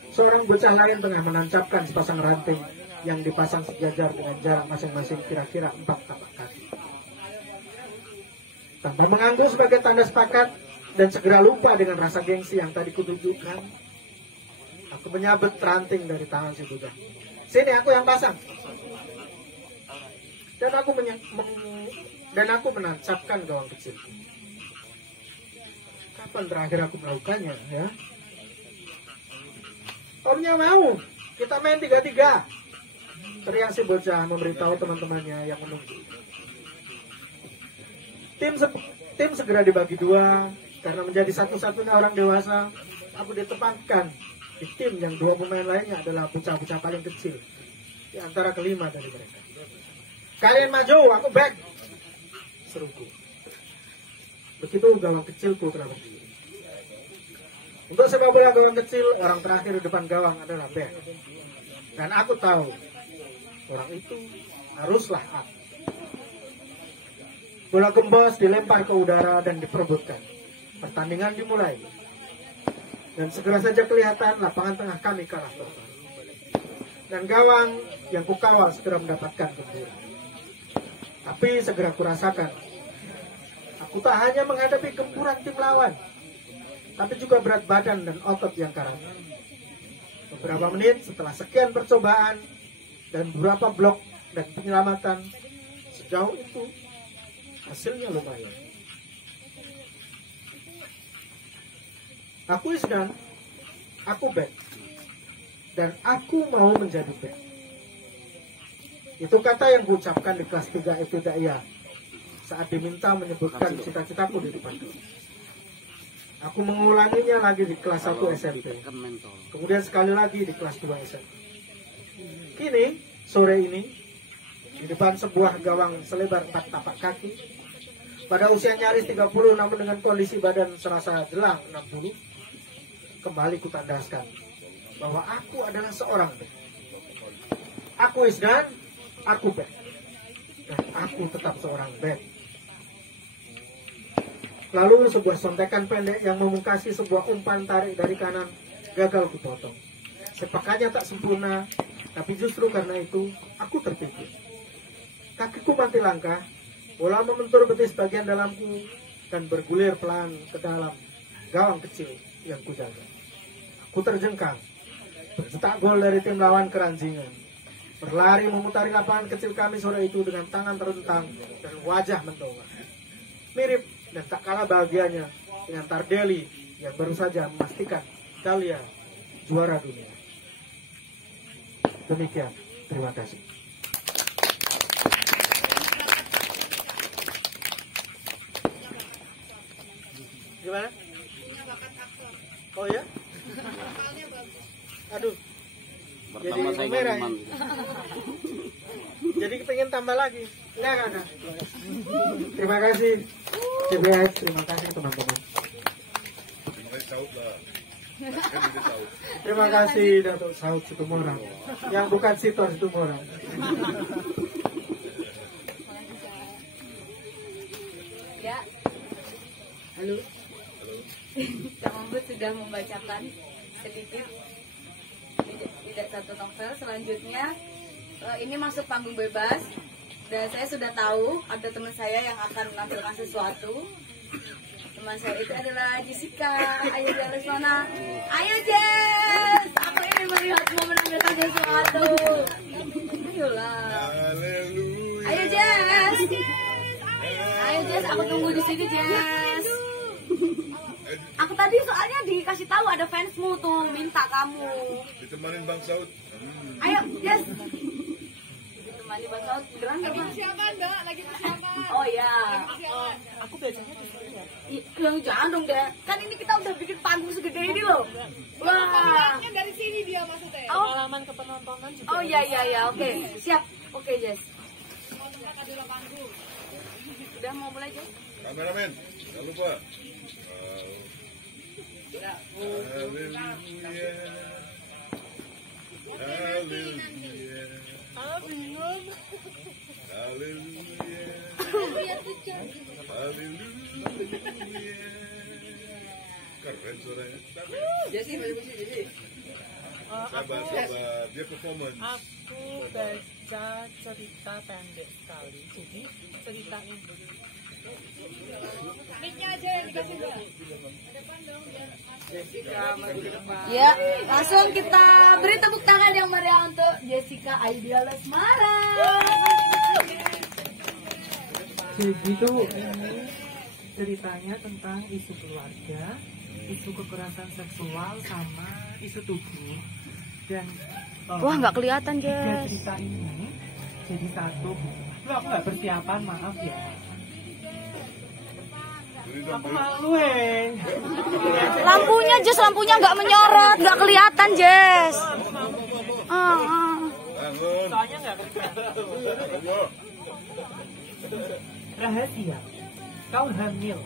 seorang bocah lain tengah menancapkan sepasang ranting yang dipasang sejajar dengan jarak masing-masing kira-kira 4 tapak kaki. Tanpa mengangguk sebagai tanda sepakat dan segera lupa dengan rasa gengsi yang tadi kutunjukkan, aku menyabet ranting dari tangan si bocah. "Sini, aku yang pasang." Dan aku menancapkan gawang kecil. Kapan terakhir aku melakukannya, ya? "Omnya mau, kita main 3-3. Teriak si bocah memberitahu teman-temannya yang menunggu. Tim segera dibagi 2, karena menjadi satu-satunya orang dewasa, aku ditempatkan di tim yang 2 pemain lainnya adalah bocah-bocah paling kecil di antara kelima dari mereka. "Kalian maju, aku back," seruku. Begitu gawang kecilku telah berdiri. Untuk sepak bola gawang kecil, orang terakhir di depan gawang adalah back. Dan aku tahu, orang itu haruslah aku. Bola gembos dilempar ke udara dan diperebutkan. Pertandingan dimulai. Dan segera saja kelihatan lapangan tengah kami kalah total. Dan gawang yang kukawal segera mendapatkan gempuran. Tapi segera kurasakan, aku tak hanya menghadapi gempuran tim lawan, tapi juga berat badan dan otot yang karat. Beberapa menit setelah sekian percobaan dan beberapa blok dan penyelamatan, sejauh itu hasilnya lumayan. Aku Isdan, aku back, dan aku mau menjadi back. Itu kata yang kuucapkan di kelas 3 ibtidaiyah saat diminta menyebutkan cita-citaku di depan kelas. Aku mengulanginya lagi di kelas 1 SMP, kemudian sekali lagi di kelas 2 SMP. Kini, sore ini, di depan sebuah gawang selebar 4 tapak kaki, pada usia nyaris 30 namun dengan kondisi badan serasa jelang 60, kembali kutandaskan bahwa aku adalah seorang back. Aku Isdan, aku back, dan aku tetap seorang back. Lalu sebuah sontekan pendek yang memungkasi sebuah umpan tarik dari kanan gagal kupotong. Sepakatnya tak sempurna, tapi justru karena itu aku tertipu. Kakiku mati langkah, bola membentur betis bagian dalamku dan bergulir pelan ke dalam gawang kecil yang kujaga. Aku terjengkang, bercetak gol dari tim lawan keranjingan. Berlari memutari lapangan kecil kami sore itu dengan tangan terentang dan wajah mendongak. Mirip dan tak kalah bahagianya dengan Tardelli yang baru saja memastikan Italia juara dunia. Demikian, terima kasih. Gimana? Oh ya? Aduh. Jadi merah ya? Jadi pengen tambah lagi. Enggak. Terima kasih CBS, terima kasih teman-teman. Terima kasih Datuk Saud Situmorang, yang bukan Sitor Situmorang. Ya. Halo. Kang Mambut sudah membacakan sedikit tidak satu novel. Selanjutnya ini masuk panggung bebas dan saya sudah tahu ada teman saya yang akan menampilkan sesuatu. Teman saya itu adalah Jessica. Ayo Jess, mana? Ayo Jess, aku ingin melihatmu menampilkan sesuatu. Ayolah. Ayo Jess. Ayo Jess, aku tunggu di sini Jess. Aku tadi soalnya dikasih tahu ada fansmu tuh minta kamu. Ditemanin Bang Saud. Ayo Jess. Ditemani Bang Saud. Geran Lagi persiapan Mbak, lagi persiapan. Oh ya. Aku biasanya di sini ya. Yang jangan dong deh. Kan ini kita udah bikin panggung segede ini loh. Wah. Dari sini dia maksudnya. Oh. Pengalaman kepenontonan juga. Oh iya. Oke. Siap. Oke Jess. Udah mau mulai Jess? Kameramen, jangan lupa. Haleluya. Haleluya. Bingung. Haleluya. Haleluya. Keren suaranya. Jesse, Sabar. Dia performance. Aku baca cerita pendek sekali. Jadi cerita ini. Mic-nya aja yang dikasih Mbak. Depan dong biar Jessica maju ke depan. Ya, langsung kita beri tepuk tangan yang meriah untuk Jessica Aidil Lesmara. Jadi tuh ini ceritanya tentang isu keluarga, isu kekerasan seksual sama isu tubuh. Dan Wah, nggak kelihatan, tiga Jess. cerita ini jadi satu. Lu aku nggak persiapan, maaf ya. Aku malu, Lampunya, Jess, lampunya nggak menyorot, nggak kelihatan, Jess. Soalnya nggak kelihatan. Rahasia, kau hamil.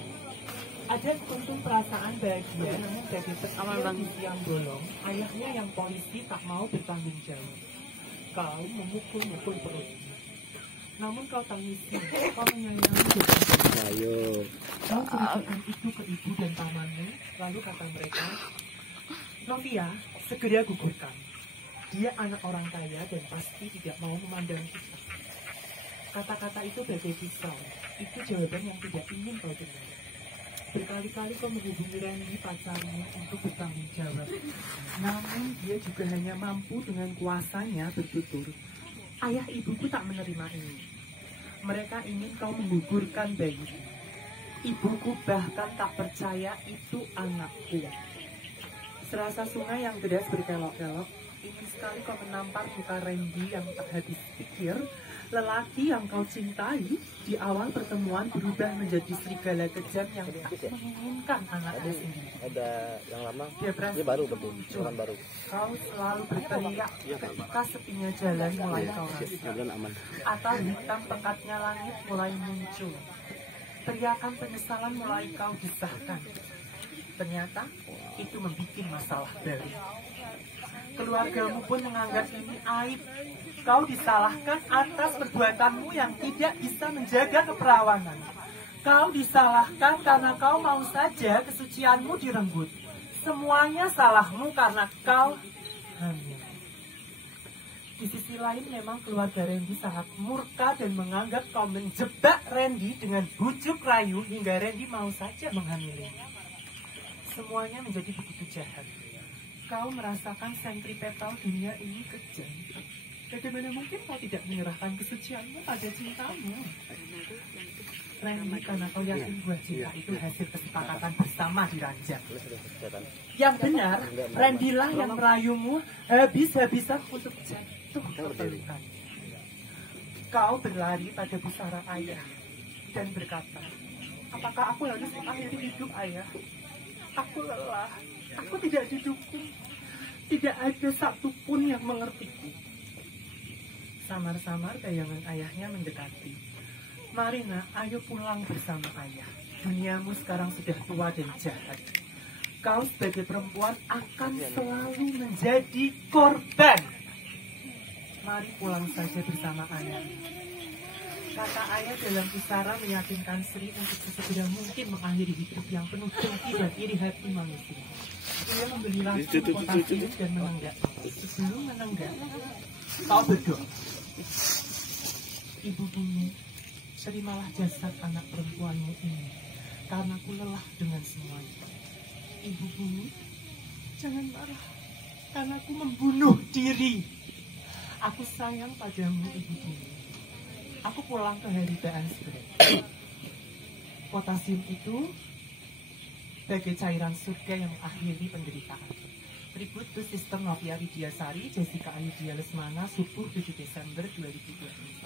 Ada sekuntum perasaan bahagia, namun dari pertama di siang bolong, ayahnya yang polisi tak mau bertanggung jawab. Kau memukul-mukul perutnya. Namun kau tangisi, kau menyayangi. Ayo. Kau ceritakan itu ke ibu dan pamanmu, lalu kata mereka, Novia, segera gugurkan. Dia anak orang kaya dan pasti tidak mau memandang kita. Kata-kata itu bagai pisau. Itu jawaban yang tidak ingin kau dengar. Berkali-kali kau menghubungi Randy pacarmu untuk bertanggung jawab. Namun dia juga hanya mampu dengan kuasanya bertutur. Ayah ibuku tak menerima ini. Mereka ingin kau menggugurkan bayi. Ibuku bahkan tak percaya itu anakku. Serasa sungai yang deras berkelok-kelok, ingin sekali kau menampar muka Randy yang tak habis pikir. Lelaki yang kau cintai di awal pertemuan berubah menjadi serigala kejam yang tak menginginkan anaknya sendiri. Ada yang lama, Dia berhasil dia baru betul, muncul. orang baru. Kau selalu berteriak ketika sepinya jalan mulai kau rasa. Kemudian aman. Atau hitam pekatnya langit mulai muncul. Teriakan penyesalan mulai kau desahkan. Ternyata itu membuat masalah baru. Keluargamu pun menganggap ini aib. Kau disalahkan atas perbuatanmu yang tidak bisa menjaga keperawanan. Kau disalahkan karena kau mau saja kesucianmu direnggut. Semuanya salahmu karena kau hamil. Di sisi lain memang keluarga Randy sangat murka dan menganggap kau menjebak Randy dengan bujuk rayu hingga Randy mau saja menghamilinya. Semuanya menjadi begitu jahat. Kau merasakan sentripetal dunia ini kejam. Bagaimana mungkin kau tidak menyerahkan kesucianmu pada cintamu? Randy, karena kau yakin buah cinta itu hasil kesepakatan bersama di ranjang. Yang benar, Randy lah yang merayumu habis-habisan untuk jatuh ke pelukan. Kau berlari pada pusara ayah dan berkata, apakah aku harus mengakhiri hidup ayah? Aku lelah, aku tidak didukung, tidak ada satupun yang mengertiku. Samar-samar bayangan ayahnya mendekati. Mari nak, ayo pulang bersama ayah. Duniamu sekarang sudah tua dan jahat. Kau sebagai perempuan akan selalu menjadi korban. Mari pulang saja bersama ayah. Kata ayah dalam isyarat meyakinkan Sri untuk sesegera mungkin mengakhiri hidup yang penuh dengki dan iri hati manusia. Ia membeli langsung potasium dan menenggak. Sebelum menenggak, kau berdoa. Ibu bumi, terimalah jasad anak perempuanmu ini, karena aku lelah dengan semuanya. Ibu bumi, jangan marah, karena aku membunuh diri. Aku sayang padamu, ibu bumi. Aku pulang ke Heritage Spread. Potasium itu sebagai cairan surga yang mengakhiri penderitaan. Tribut to Sister Novia Widiasari, Jessica Ayudhya Lesmana, subuh 7 Desember 2020.